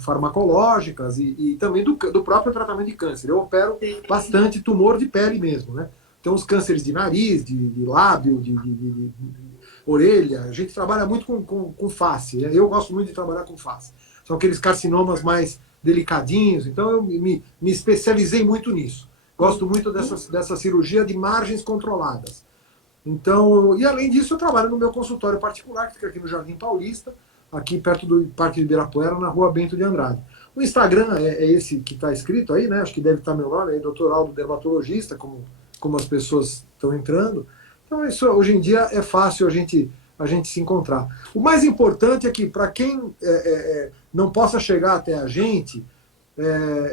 farmacológicas e também do próprio tratamento de câncer. Eu opero bastante tumor de pele mesmo, né? Então, os cânceres de nariz, de lábio, de orelha. A gente trabalha muito com face. Eu gosto muito de trabalhar com face. São aqueles carcinomas mais delicadinhos. Então, eu me especializei muito nisso. Gosto muito dessa cirurgia de margens controladas. Então, e além disso, eu trabalho no meu consultório particular, que fica aqui no Jardim Paulista, aqui perto do Parque de Ibirapuera, na Rua Bento de Andrade. O Instagram é esse que está escrito aí, né? Acho que deve estar meu nome, é Dr. Aldo Dermatologista, como as pessoas estão entrando. Então, isso hoje em dia é fácil a gente se encontrar. O mais importante é que, para quem não possa chegar até a gente,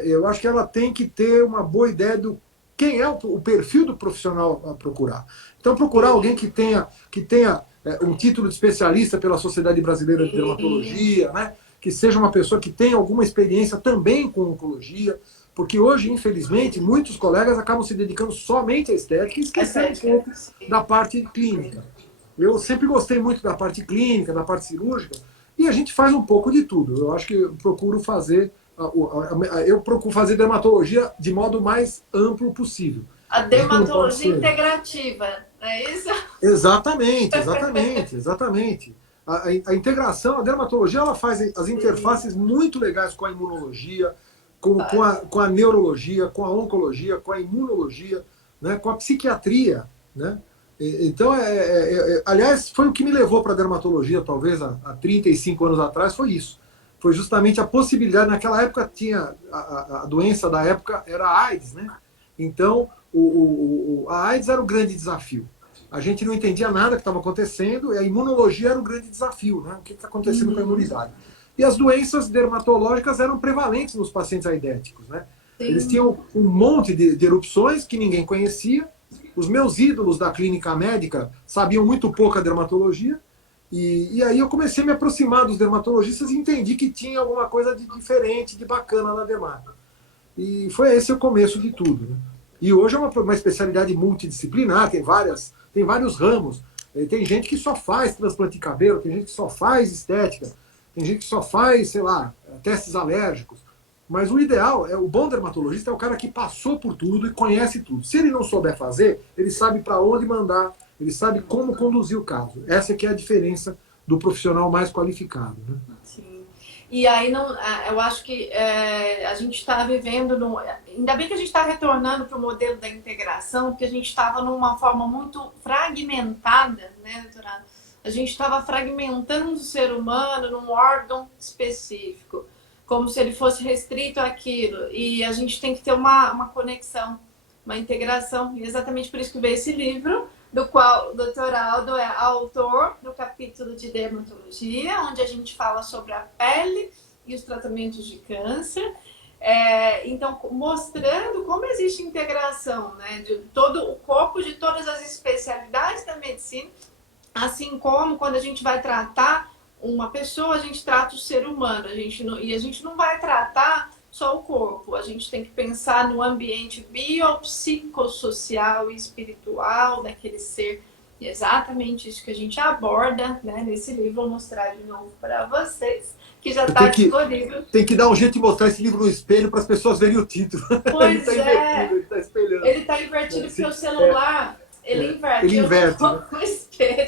eu acho que ela tem que ter uma boa ideia do quem é o perfil do profissional a procurar. Então, procurar alguém que tenha um título de especialista pela Sociedade Brasileira de Dermatologia, né? que seja uma pessoa que tenha alguma experiência também com oncologia, porque hoje, infelizmente, muitos colegas acabam se dedicando somente à estética e esquecendo um pouco da parte clínica. Eu sempre gostei muito da parte clínica, da parte cirúrgica, e a gente faz um pouco de tudo. Eu acho que eu procuro fazer dermatologia de modo mais amplo possível. A dermatologia integrativa, não é isso? Exatamente, exatamente, exatamente. A integração, a dermatologia, ela faz as interfaces muito legais com a imunologia, com a neurologia, com a oncologia, com a imunologia, né, com a psiquiatria, né? Então, aliás, foi o que me levou para a dermatologia, talvez há 35 anos atrás, foi isso. Foi justamente a possibilidade, naquela época tinha, a doença da época era a AIDS, né? Então, a AIDS era o grande desafio. A gente não entendia nada que estava acontecendo, e a imunologia era o grande desafio, né? O que está acontecendo com a imunidade? E as doenças dermatológicas eram prevalentes nos pacientes aidéticos, né? Eles tinham um monte de erupções que ninguém conhecia. Os meus ídolos da clínica médica sabiam muito pouco a dermatologia, e aí eu comecei a me aproximar dos dermatologistas e entendi que tinha alguma coisa de diferente, de bacana na dermato. E foi esse o começo de tudo, né? E hoje é uma especialidade multidisciplinar, tem vários ramos. Tem gente que só faz transplante de cabelo, tem gente que só faz estética, tem gente que só faz, sei lá, testes alérgicos. Mas o ideal, o bom dermatologista é o cara que passou por tudo e conhece tudo. Se ele não souber fazer, ele sabe para onde mandar, ele sabe como conduzir o caso. Essa que é a diferença do profissional mais qualificado, né? Sim. E aí não, eu acho que a gente está vivendo, ainda bem que a gente está retornando para o modelo da integração, porque a gente estava numa forma muito fragmentada, né, doutorado? A gente estava fragmentando o ser humano num órgão específico, como se ele fosse restrito àquilo. E a gente tem que ter uma conexão, uma integração. E exatamente por isso que veio esse livro, do qual o Dr. Aldo é autor do capítulo de dermatologia, onde a gente fala sobre a pele e os tratamentos de câncer. Então, mostrando como existe integração, né, de todo o corpo, de todas as especialidades da medicina, assim como quando a gente vai tratar uma pessoa, a gente trata o ser humano, a gente não vai tratar só o corpo, a gente tem que pensar no ambiente biopsicossocial e espiritual daquele ser. E é exatamente isso que a gente aborda, né, nesse livro. Vou mostrar de novo para vocês, que já está disponível. Tem que dar um jeito de mostrar esse livro no espelho para as pessoas verem o título. Pois ele está invertido, ele está espelhando. Ele está invertido porque o celular, ele inverte. Ele inverte, né?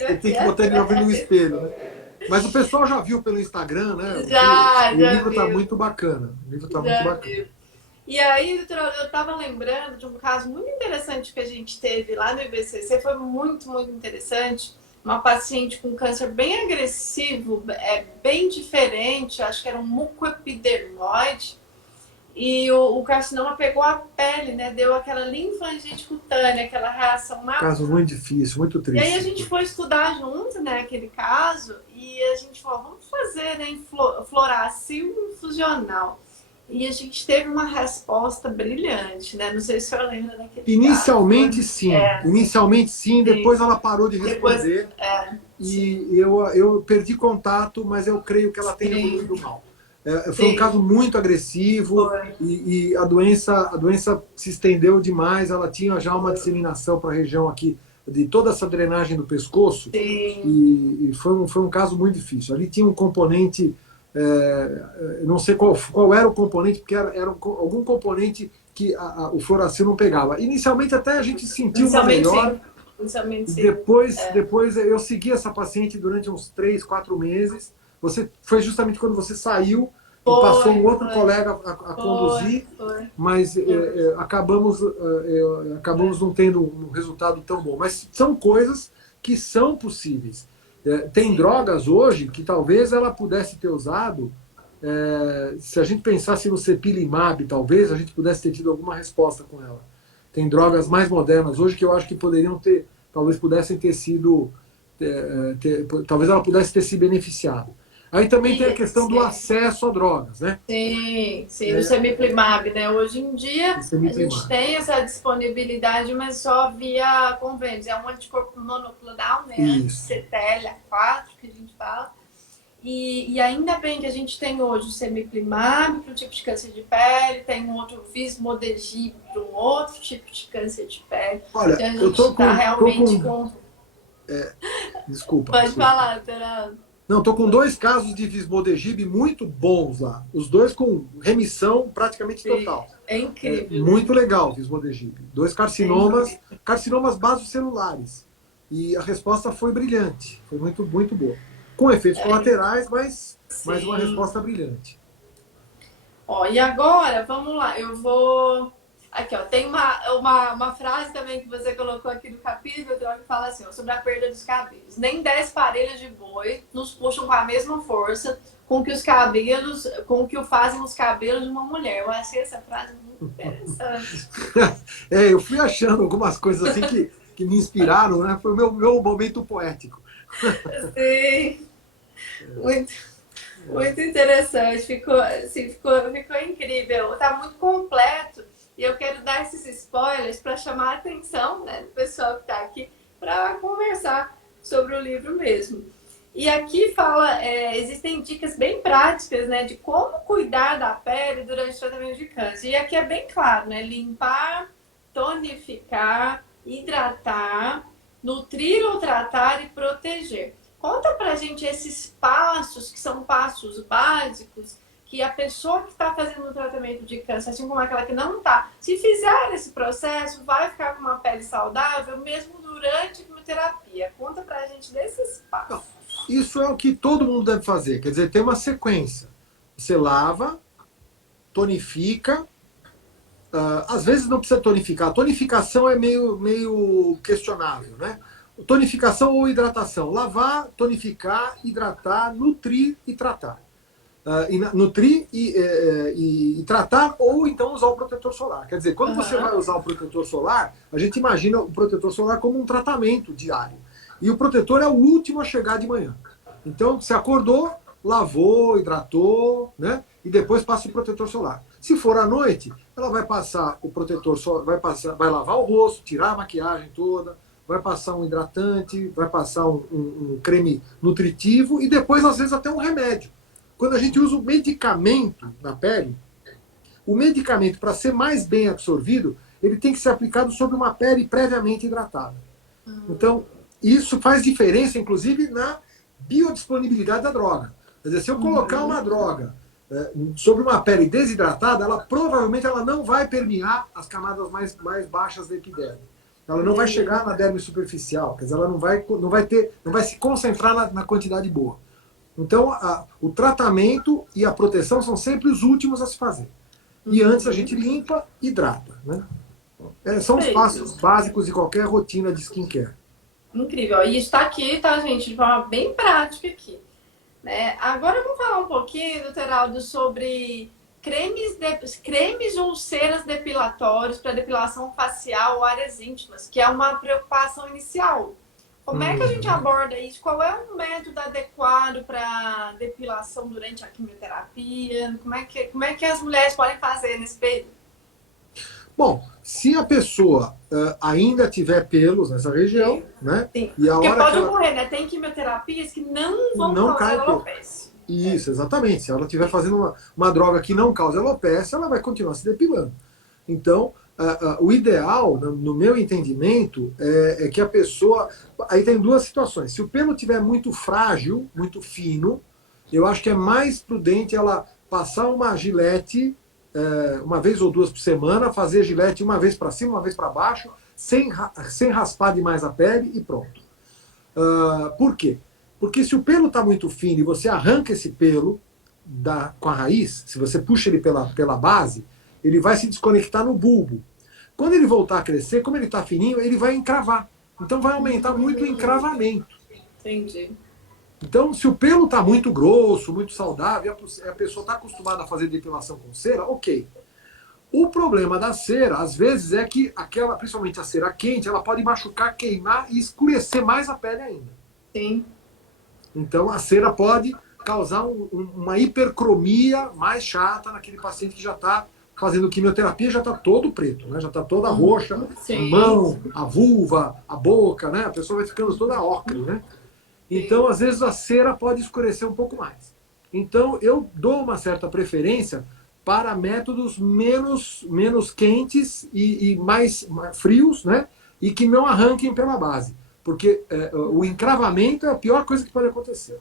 Ele tem que botar ele no espelho, né? Mas o pessoal já viu pelo Instagram, né? O livro está muito bacana. O livro está muito bacana. Viu. E aí, doutora, eu estava lembrando de um caso muito interessante que a gente teve lá no IBCC. Foi muito, muito interessante. Uma paciente com câncer bem agressivo, bem diferente. Acho que era um mucoepidermoide. E o carcinoma pegou a pele, né? Deu aquela linfangite cutânea, aquela reação na... Caso muito difícil, muito triste. E aí a gente foi estudar junto, né, aquele caso, e a gente falou, vamos fazer, né, fluoráceo infusional. E a gente teve uma resposta brilhante, né? Não sei se o senhor lembra daquele Inicialmente, caso. sim. Inicialmente, sim. Depois ela parou de responder. E eu perdi contato, mas eu creio que ela tenha evoluído mal. Foi um caso muito agressivo e a doença se estendeu demais. Ela tinha já uma disseminação para a região aqui de toda essa drenagem do pescoço. E foi um caso muito difícil. Ali tinha um componente, não sei qual era o componente, porque era algum componente que o fluoracil não pegava. Inicialmente até a gente sentiu uma melhora. Depois eu segui essa paciente durante uns 3, 4 meses. Foi justamente quando você saiu e passou um outro colega a conduzir, mas acabamos não tendo um resultado tão bom. Mas são coisas que são possíveis. Tem drogas hoje que talvez ela pudesse ter usado, se a gente pensasse no Cepilimab, talvez a gente pudesse ter tido alguma resposta com ela. Tem drogas mais modernas hoje que eu acho que talvez pudessem ter sido, talvez ela pudesse ter se beneficiado. Aí também tem a questão do acesso a drogas, né? Sim, o Semiplimab, né? Hoje em dia a gente tem essa disponibilidade, mas só via convênios. É um anticorpo monoclonal, né? CTLA4, que a gente fala. E ainda bem que a gente tem hoje o Semiplimab para um tipo de câncer de pele, tem um outro Vismodegib para um outro tipo de câncer de pele. Olha, Então a eu gente tô está com, tô realmente com, com. desculpa, Pode desculpa. falar, Tereza. Não, tô com 2 casos de Vismodegib muito bons lá. Os 2 com remissão praticamente total. É É incrível. muito legal, Vismodegib. 2 carcinomas, carcinomas basocelulares. E a resposta foi brilhante. Foi muito, muito boa. Com efeitos colaterais, mas uma resposta brilhante. Ó, e agora, vamos lá, eu vou. Aqui, ó, tem uma frase também que você colocou aqui no capítulo, que fala assim, ó, sobre a perda dos cabelos. Nem 10 parelhas de boi nos puxam com a mesma força com que os cabelos, com que o fazem os cabelos de uma mulher. Eu achei essa frase muito interessante. Eu fui achando algumas coisas assim que me inspiraram, né? Foi o meu momento poético. Sim, muito interessante. Ficou, assim, ficou incrível. Tá muito completo. E eu quero dar esses spoilers para chamar a atenção, né, do pessoal que está aqui para conversar sobre o livro mesmo. E aqui fala, existem dicas bem práticas, né, de como cuidar da pele durante o tratamento de câncer. E aqui é bem claro, né, limpar, tonificar, hidratar, nutrir ou tratar e proteger. Conta pra gente esses passos, que são passos básicos, que a pessoa que está fazendo o tratamento de câncer, assim como aquela que não está, se fizer esse processo, vai ficar com uma pele saudável, mesmo durante a quimioterapia. Conta pra gente desses passos. Isso é o que todo mundo deve fazer. Quer dizer, tem uma sequência. Você lava, tonifica. Às vezes não precisa tonificar. A tonificação é meio questionável, né? Tonificação ou hidratação. Lavar, tonificar, hidratar, nutrir e tratar. Nutrir e tratar, ou então usar o protetor solar. Quer dizer, quando você vai usar o protetor solar, a gente imagina o protetor solar como um tratamento diário. E o protetor é o último a chegar de manhã. Então, você acordou, lavou, hidratou, né? E depois passa o protetor solar. Se for à noite, ela vai passar o protetor solar, vai lavar o rosto, tirar a maquiagem toda, vai passar um hidratante, vai passar um creme nutritivo e depois, às vezes, até um remédio. Quando a gente usa o medicamento na pele, o medicamento, para ser mais bem absorvido, ele tem que ser aplicado sobre uma pele previamente hidratada. Então, isso faz diferença, inclusive, na biodisponibilidade da droga. Quer dizer, se eu colocar uma droga sobre uma pele desidratada, provavelmente ela não vai permear as camadas mais baixas da epiderme. Ela não vai chegar na derme superficial, quer dizer, ela não vai se concentrar na quantidade boa. Então, o tratamento e a proteção são sempre os últimos a se fazer. E antes a gente limpa e hidrata. Né? São os passos básicos de qualquer rotina de skincare. Incrível. E está aqui, tá, gente, de forma bem prática aqui. Né? Agora vamos falar um pouquinho, doutor Aldo, sobre cremes ou ceras depilatórios para depilação facial ou áreas íntimas, que é uma preocupação inicial. Como é que a gente aborda isso? Qual é o método adequado para depilação durante a quimioterapia? Como é que as mulheres podem fazer nesse período? Bom, se a pessoa ainda tiver pelos nessa região, né? Sim. E a Porque hora pode que ocorrer, né? Tem quimioterapias que não vão não causar cai pelo. alopecia. Isso, exatamente. Se ela estiver fazendo uma droga que não causa alopecia, ela vai continuar se depilando. Então, o ideal, no meu entendimento, é que a pessoa... Aí tem duas situações. Se o pelo estiver muito frágil, muito fino, eu acho que é mais prudente ela passar uma gilete uma vez ou duas por semana, fazer gilete uma vez para cima, uma vez para baixo, sem raspar demais a pele e pronto. Por quê? Porque se o pelo está muito fino e você arranca esse pelo com a raiz, se você puxa ele pela base, ele vai se desconectar no bulbo. Quando ele voltar a crescer, como ele está fininho, ele vai encravar. Então vai aumentar muito o encravamento. Entendi. Então, se o pelo está muito grosso, muito saudável, a pessoa está acostumada a fazer depilação com cera, ok. O problema da cera, às vezes, é que principalmente a cera quente, ela pode machucar, queimar e escurecer mais a pele ainda. Sim. Então, a cera pode causar uma hipercromia mais chata naquele paciente que já está fazendo quimioterapia, já está todo preto, né? Já está toda roxa, Sim. a mão, a vulva, a boca, né? A pessoa vai ficando toda ocre, né? Então, às vezes, a cera pode escurecer um pouco mais. Então, eu dou uma certa preferência para métodos menos quentes e mais frios, né? E que não arranquem pela base. Porque o encravamento é a pior coisa que pode acontecer.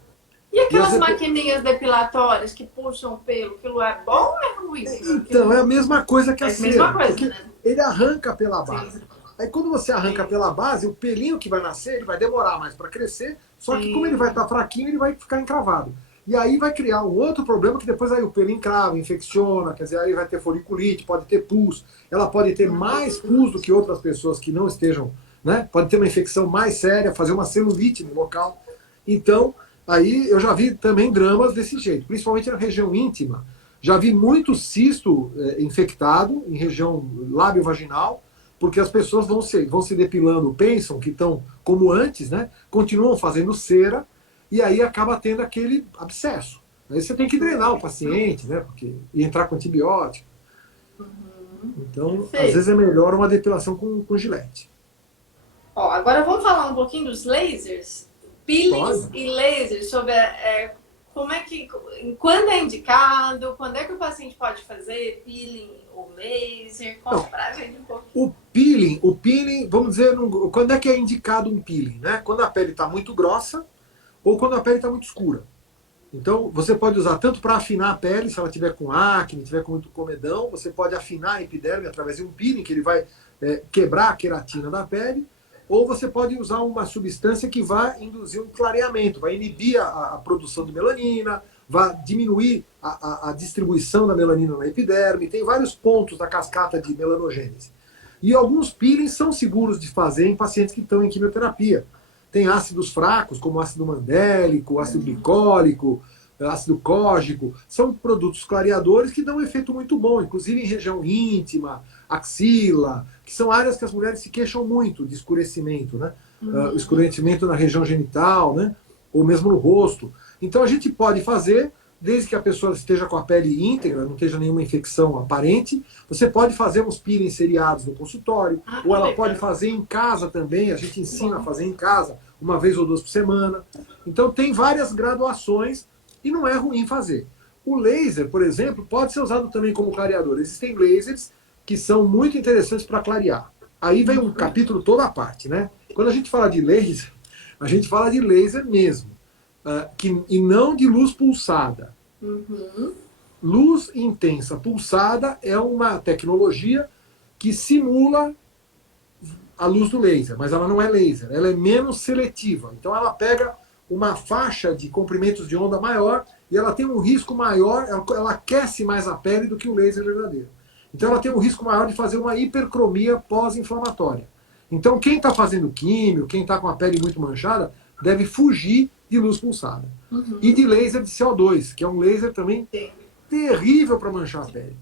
E aquelas maquininhas depilatórias que puxam o pelo, aquilo é bom ou é ruim? Então, é a mesma coisa que a cera. É a mesma coisa, né? Ele arranca pela base. Sim. Aí quando você arranca pela base, o pelinho que vai nascer, ele vai demorar mais para crescer, só que como ele vai estar fraquinho, ele vai ficar encravado. E aí vai criar um outro problema que depois aí o pelo encrava, infecciona, quer dizer, aí vai ter foliculite, pode ter pus, ela pode ter mais pus do que outras pessoas que não estejam, né? Pode ter uma infecção mais séria, fazer uma celulite no local. Então, aí eu já vi também dramas desse jeito, principalmente na região íntima. Já vi muito cisto infectado em região lábio-vaginal, porque as pessoas vão se depilando, pensam que estão como antes, né? Continuam fazendo cera, e aí acaba tendo aquele abscesso. Aí você tem que drenar o paciente, né? E entrar com antibiótico. Então, às vezes é melhor uma depilação com gilete. Ó, agora vamos falar um pouquinho dos lasers, peelings e lasers, sobre como é que, quando é indicado, quando é que o paciente pode fazer peeling ou laser, conta pra gente um pouquinho. O peeling, vamos dizer, quando é que é indicado um peeling, né? Quando a pele está muito grossa ou quando a pele está muito escura. Então, você pode usar tanto para afinar a pele, se ela tiver com acne, tiver com muito comedão, você pode afinar a epiderme através de um peeling, que ele vai quebrar a queratina da pele, ou você pode usar uma substância que vai induzir um clareamento, vai inibir a produção de melanina, vai diminuir a distribuição da melanina na epiderme, tem vários pontos da cascata de melanogênese. E alguns peelings são seguros de fazer em pacientes que estão em quimioterapia. Tem ácidos fracos, como ácido mandélico, ácido glicólico, ácido cógico. São produtos clareadores que dão um efeito muito bom, inclusive em região íntima, axila, que são áreas que as mulheres se queixam muito de escurecimento, né? O escurecimento na região genital, né? Ou mesmo no rosto. Então a gente pode fazer, desde que a pessoa esteja com a pele íntegra, não esteja nenhuma infecção aparente. Você pode fazer uns peelings seriados no consultório, ou ela pode fazer em casa também, a gente ensina a fazer em casa, uma vez ou duas por semana. Então tem várias graduações e não é ruim fazer. O laser, por exemplo, pode ser usado também como clareador. Existem lasers que são muito interessantes para clarear. Aí vem um capítulo toda a parte, né? Quando a gente fala de laser, a gente fala de laser mesmo. E não de luz pulsada. Luz intensa pulsada é uma tecnologia que simula a luz do laser, mas ela não é laser, ela é menos seletiva. Então ela pega uma faixa de comprimentos de onda maior e ela tem um risco maior, ela aquece mais a pele do que o laser verdadeiro. Então ela tem um risco maior de fazer uma hipercromia pós-inflamatória. Então quem está fazendo químio, quem está com a pele muito manchada, deve fugir de luz pulsada. E de laser de CO2, que é um laser também terrível para manchar a pele.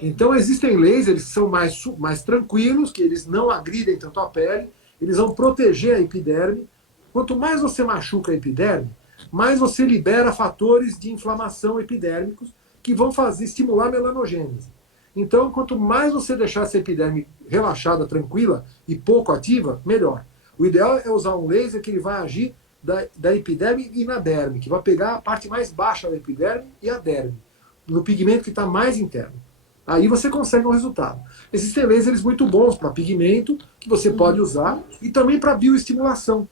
Então existem lasers que são mais tranquilos, que eles não agridem tanto a pele, eles vão proteger a epiderme. Quanto mais você machuca a epiderme, mais você libera fatores de inflamação epidérmicos que vão estimular a melanogênese. Então, quanto mais você deixar essa epiderme relaxada, tranquila e pouco ativa, melhor. O ideal é usar um laser que ele vai agir da epiderme e na derme, que vai pegar a parte mais baixa da epiderme e a derme, no pigmento que está mais interno. Aí você consegue um resultado. Existem lasers muito bons para pigmento, que você pode usar, e também para bioestimulação.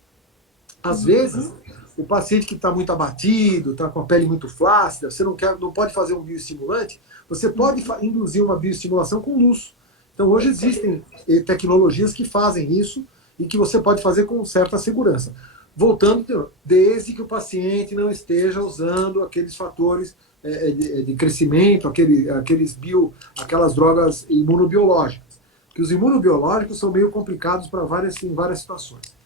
Às vezes, o paciente que está muito abatido, está com a pele muito flácida, você não pode fazer um bioestimulante, você pode induzir uma bioestimulação com luz. Então hoje existem tecnologias que fazem isso e que você pode fazer com certa segurança. Voltando, desde que o paciente não esteja usando aqueles fatores de crescimento, aquelas drogas imunobiológicas. Porque os imunobiológicos são meio complicados em várias situações.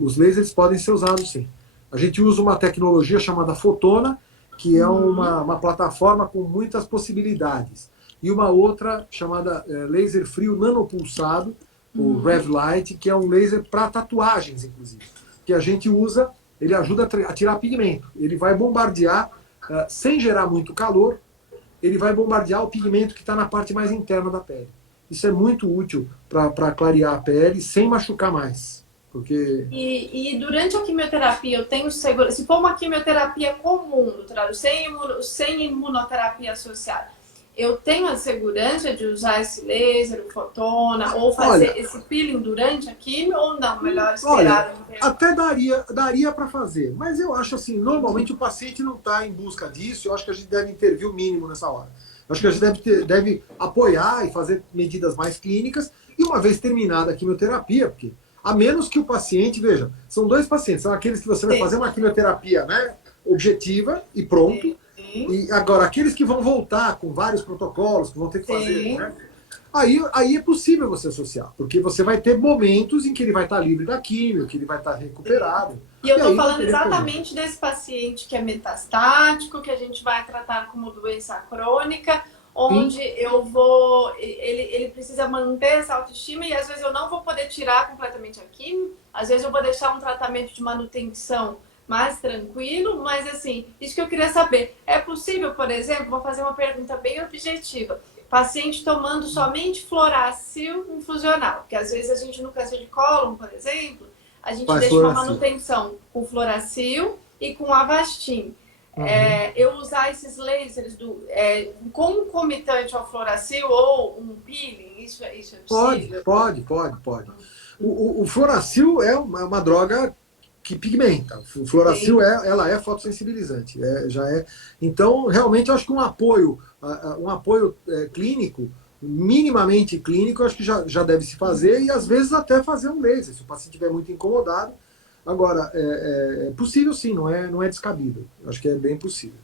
Os lasers podem ser usados sim. A gente usa uma tecnologia chamada Fotona, que é uma plataforma com muitas possibilidades. E uma outra chamada laser frio nanopulsado, o RevLight, que é um laser para tatuagens, inclusive. Que a gente usa, ele ajuda a tirar pigmento. Ele vai bombardear, sem gerar muito calor, ele vai bombardear o pigmento que está na parte mais interna da pele. Isso é muito útil para clarear a pele sem machucar mais. Porque... E durante a quimioterapia eu tenho segurança. Se for uma quimioterapia comum, doutorado, sem imunoterapia associada, eu tenho a segurança de usar esse laser, o fotona, ou fazer esse peeling durante a quimio, ou não? Melhor esperar um tempo? Até daria para fazer. Mas eu acho assim, normalmente o paciente não está em busca disso. Eu acho que a gente deve intervir o mínimo nessa hora. Eu acho que a gente deve apoiar e fazer medidas mais clínicas. E uma vez terminada a quimioterapia, porque a menos que o paciente, veja, são dois pacientes, são aqueles que você vai fazer uma quimioterapia, né, objetiva e pronto. E agora, aqueles que vão voltar com vários protocolos, que vão ter que fazer, né? Aí é possível você associar, porque você vai ter momentos em que ele vai estar livre da quimio, que ele vai estar recuperado. E eu estou falando exatamente desse paciente que é metastático, que a gente vai tratar como doença crônica, onde ele precisa manter essa autoestima e às vezes eu não vou poder tirar completamente a quimio, às vezes eu vou deixar um tratamento de manutenção mais tranquilo, mas assim, isso que eu queria saber. É possível, por exemplo, vou fazer uma pergunta bem objetiva, paciente tomando somente fluoracil infusional, porque às vezes a gente no câncer de cólon, por exemplo, a gente deixa uma manutenção com fluoracil e com Avastin. Eu usar esses lasers concomitante ao fluoracil ou um peeling, isso é possível? Pode. O fluoracil é uma droga que pigmenta. O fluoracil ela é fotossensibilizante. Então, realmente, eu acho que um apoio clínico, minimamente clínico, eu acho que já deve se fazer e às vezes até fazer um laser, se o paciente estiver muito incomodado. Agora, é possível sim, não é descabido. Eu acho que é bem possível.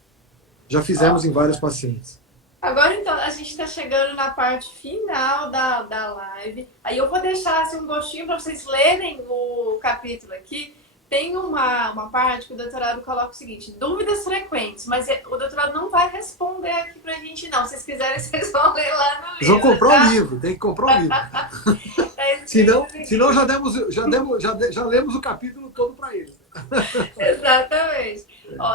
Já fizemos em vários pacientes. Agora, então, a gente está chegando na parte final da live. Aí eu vou deixar assim, um gostinho para vocês lerem o capítulo aqui. Tem uma parte que o doutorado coloca o seguinte, dúvidas frequentes, mas o doutorado não vai responder aqui pra gente, não. Se vocês quiserem, vocês vão ler lá no livro. Eles vão comprar o livro, tem que comprar o livro. Senão já lemos o capítulo todo para eles. Exatamente.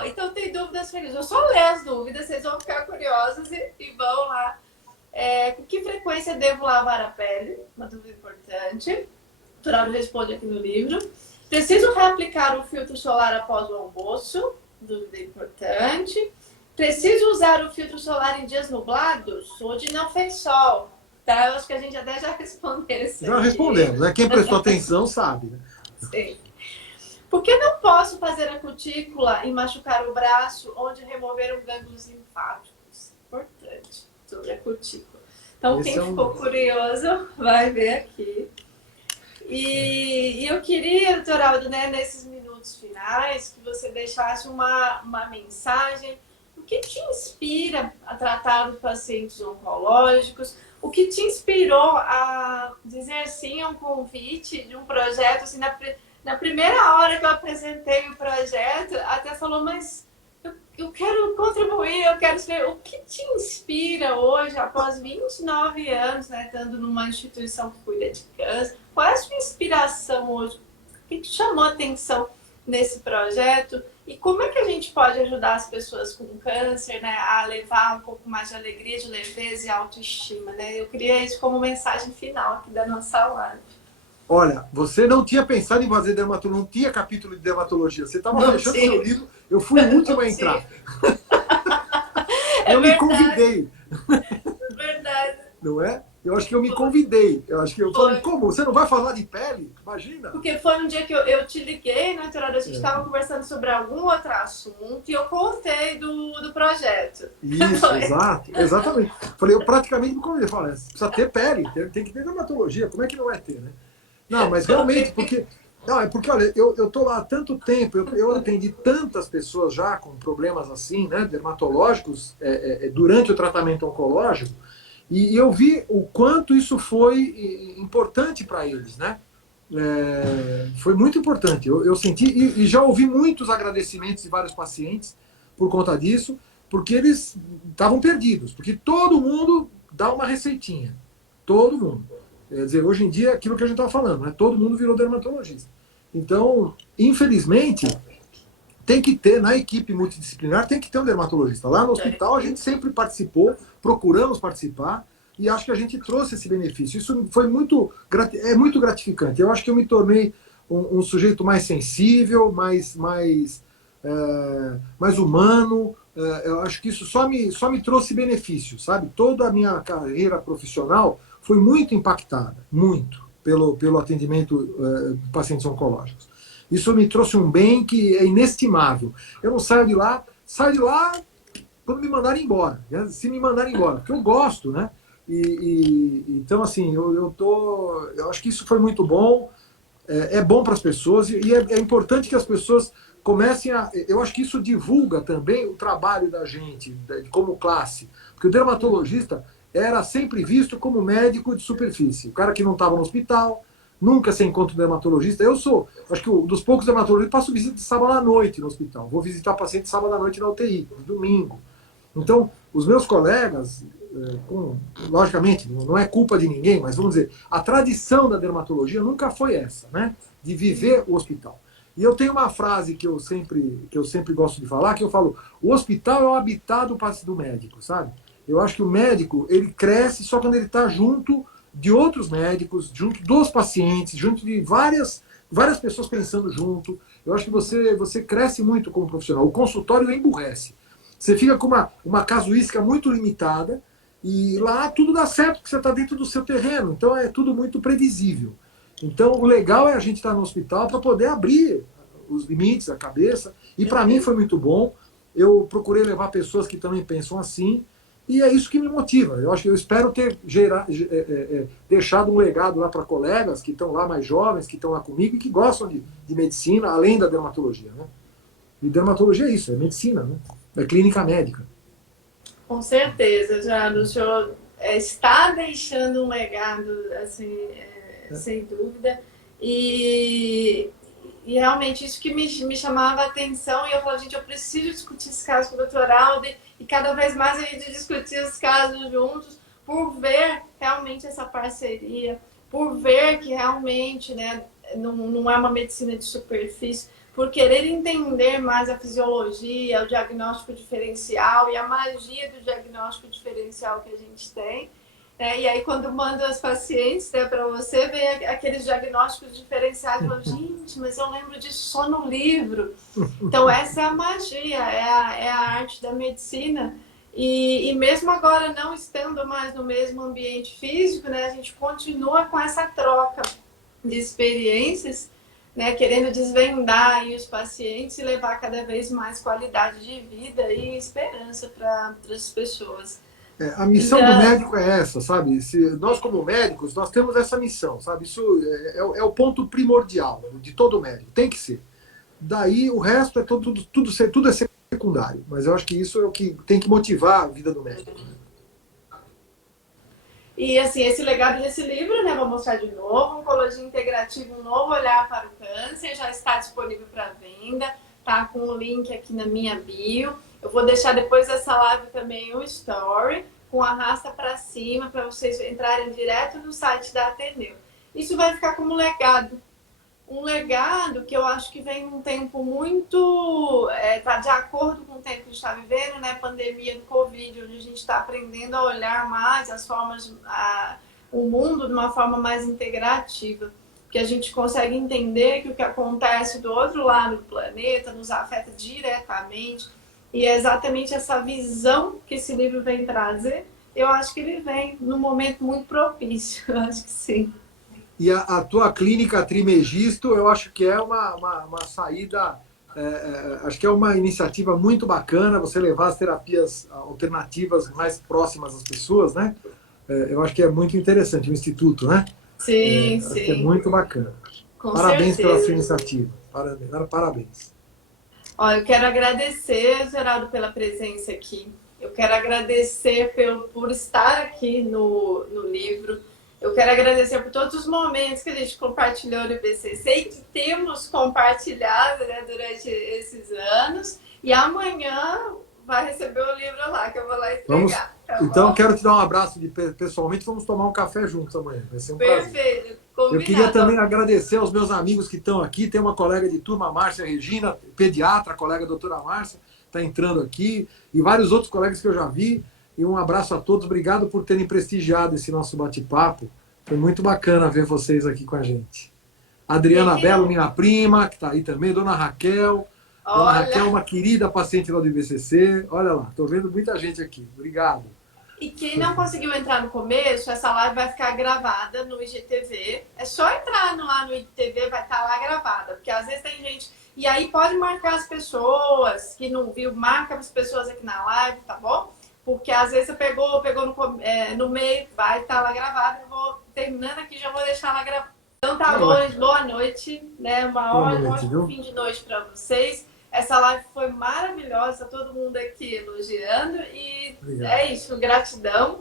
Então tem dúvidas frequentes. Eu só ler as dúvidas, vocês vão ficar curiosos e vão lá. Com que frequência devo lavar a pele? Uma dúvida importante. O doutorado responde aqui no livro. Preciso reaplicar o filtro solar após o almoço? Dúvida importante. Preciso usar o filtro solar em dias nublados? Onde não fez sol? Tá? Eu acho que a gente até já respondeu isso. Já respondemos, né? Quem prestou atenção sabe, né? Sim. Por que não posso fazer a cutícula e machucar o braço onde removeram gânglios linfáticos? Importante sobre a cutícula. Então, quem ficou curioso vai ver aqui. E eu queria, doutor Aldo, né, nesses minutos finais, que você deixasse uma mensagem. O que te inspira a tratar os pacientes oncológicos? O que te inspirou a dizer sim a um convite de um projeto? Assim, na primeira hora que eu apresentei o projeto, até falou, mas eu quero contribuir, eu quero escrever. O que te inspira hoje, após 29 anos, né, estando numa instituição que cuida de câncer? Qual é a sua inspiração hoje? O que te chamou a atenção nesse projeto? E como é que a gente pode ajudar as pessoas com câncer, né, a levar um pouco mais de alegria, de leveza e autoestima? Né? Eu queria isso como mensagem final aqui da nossa live. Olha, você não tinha pensado em fazer dermatologia, não tinha capítulo de dermatologia. Você estava fechando seu livro, eu fui o último a entrar. Eu me convidei. Verdade. Não é? Eu acho que eu me convidei. Eu acho que eu falei, como? Você não vai falar de pele? Imagina. Porque foi um dia que eu te liguei, né, Torada? A gente estava conversando sobre algum outro assunto e eu contei do projeto. Isso, exato. Exatamente. Falei, eu praticamente me convidei. Falei, precisa ter pele, tem que ter dermatologia. Como é que não vai ter, né? Não, mas realmente, porque... Não, é porque, olha, eu tô lá há tanto tempo, eu atendi tantas pessoas já com problemas assim, né, dermatológicos, durante o tratamento oncológico, e eu vi o quanto isso foi importante para eles, né? Foi muito importante. Eu senti, e já ouvi muitos agradecimentos de vários pacientes por conta disso, porque eles estavam perdidos, porque todo mundo dá uma receitinha. Todo mundo. Quer dizer, hoje em dia, aquilo que a gente estava falando, né? Todo mundo virou dermatologista. Então, infelizmente, tem que ter, na equipe multidisciplinar, tem que ter um dermatologista. Lá no hospital, a gente sempre participou, procuramos participar, e acho que a gente trouxe esse benefício. Isso foi muito gratificante. Eu acho que eu me tornei um sujeito mais sensível, mais humano. Eu acho que isso só me trouxe benefício, sabe? Toda a minha carreira profissional foi muito impactada, muito, pelo atendimento de pacientes oncológicos. Isso me trouxe um bem que é inestimável. Eu não saio de lá quando me mandarem embora, né? Se me mandarem embora, porque eu gosto, né? Então, assim, eu acho que isso foi muito bom, é bom para as pessoas e é importante que as pessoas comecem a... Eu acho que isso divulga também o trabalho da gente, como classe, porque o dermatologista era sempre visto como médico de superfície, o cara que não estava no hospital, nunca se encontra um dermatologista. Acho que um dos poucos dermatologistas, passo visita de sábado à noite no hospital, vou visitar paciente sábado à noite na UTI, domingo. Então, os meus colegas, logicamente, não é culpa de ninguém, mas vamos dizer, a tradição da dermatologia nunca foi essa, né? De viver o hospital. E eu tenho uma frase que eu sempre gosto de falar, que eu falo, o hospital é o habitat do médico, sabe? Eu acho que o médico, ele cresce só quando ele está junto de outros médicos, junto dos pacientes, junto de várias pessoas pensando junto. Eu acho que você cresce muito como profissional. O consultório emburrece. Você fica com uma casuística muito limitada e lá tudo dá certo porque você está dentro do seu terreno. Então é tudo muito previsível. Então o legal é a gente estar no hospital para poder abrir os limites, a cabeça. E para mim foi muito bom. Eu procurei levar pessoas que também pensam assim. E é isso que me motiva. Eu espero ter deixado um legado lá para colegas que estão lá mais jovens, que estão lá comigo e que gostam de medicina, além da dermatologia, né? E dermatologia é isso, é medicina, né? É clínica médica. Com certeza, Gerardo. O senhor está deixando um legado, assim, sem dúvida. E realmente isso que me chamava a atenção. E eu falava, gente, eu preciso discutir esse caso com o doutor Aldo. E cada vez mais a gente discutir os casos juntos, por ver realmente essa parceria, por ver que realmente, né, não é uma medicina de superfície, por querer entender mais a fisiologia, o diagnóstico diferencial e a magia do diagnóstico diferencial que a gente tem. Né? E aí, quando mando as pacientes, né, para você ver aqueles diagnósticos diferenciais, eu falo, gente, mas eu lembro disso só no livro. Então, essa é a magia, é a arte da medicina. E mesmo agora não estando mais no mesmo ambiente físico, né, a gente continua com essa troca de experiências, né, querendo desvendar aí os pacientes e levar cada vez mais qualidade de vida e esperança para as pessoas. A missão do médico é essa, sabe? Nós, como médicos, nós temos essa missão, sabe? Isso é o ponto primordial de todo médico, tem que ser. Daí o resto é tudo é secundário, mas eu acho que isso é o que tem que motivar a vida do médico. E assim, esse legado desse livro, né, vou mostrar de novo, Oncologia Integrativa, um novo olhar para o câncer, já está disponível para venda, tá com o link aqui na minha bio. Eu vou deixar depois dessa live também um story com arrasta para cima para vocês entrarem direto no site da Ateneu. Isso vai ficar como legado. Um legado que eu acho que vem num tempo muito... tá de acordo com o tempo que a gente está vivendo, né? Pandemia do Covid, onde a gente está aprendendo a olhar mais as formas, o mundo de uma forma mais integrativa. Que a gente consegue entender que o que acontece do outro lado do planeta nos afeta diretamente. E é exatamente essa visão que esse livro vem trazer. Eu acho que ele vem num momento muito propício. Eu acho que sim. E a tua clínica Trimegisto, eu acho que é uma saída, acho que é uma iniciativa muito bacana, você levar as terapias alternativas mais próximas às pessoas, né? Eu acho que é muito interessante, o Instituto, né? Sim, acho sim. que é muito bacana. Com Parabéns certeza. pela sua iniciativa. Parabéns. Ó, eu quero agradecer, Geraldo, pela presença aqui. Eu quero agradecer por estar aqui no livro. Eu quero agradecer por todos os momentos que a gente compartilhou no IBCC e que temos compartilhado, né, durante esses anos. E amanhã vai receber o livro lá, que eu vou lá entregar. Então, quero te dar um abraço pessoalmente. Vamos tomar um café juntos amanhã. Vai ser um prazer. Perfeito. Combinado. Eu queria também agradecer aos meus amigos que estão aqui. Tem uma colega de turma, Márcia Regina, pediatra, colega doutora Márcia, está entrando aqui. E vários outros colegas que eu já vi. E um abraço a todos. Obrigado por terem prestigiado esse nosso bate-papo. Foi muito bacana ver vocês aqui com a gente. Adriana Belo, minha prima, que está aí também, Dona Raquel. Dona Olha. Raquel, uma querida paciente lá do IBCC. Olha lá, estou vendo muita gente aqui. Obrigado. E quem não conseguiu entrar no começo, essa live vai ficar gravada no IGTV. É só entrar lá no IGTV, vai estar lá gravada. Porque às vezes tem gente... E aí pode marcar as pessoas que não viu, marca as pessoas aqui na live, tá bom? Porque às vezes você pegou no meio, vai estar lá gravado. Eu vou terminando aqui, já vou deixar lá gravado. Então tá bom, boa noite, né? Um ótimo fim de noite para vocês. Essa live foi maravilhosa, todo mundo aqui elogiando e obrigado. É isso, gratidão.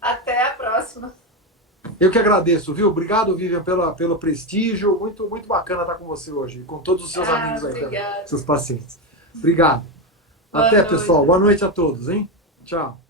Até a próxima. Eu que agradeço, viu? Obrigado, Vivian, pelo prestígio. Muito, muito bacana estar com você hoje e com todos os seus amigos aí, também, seus pacientes. Obrigado. Até, pessoal. Boa noite a todos, hein? Tchau.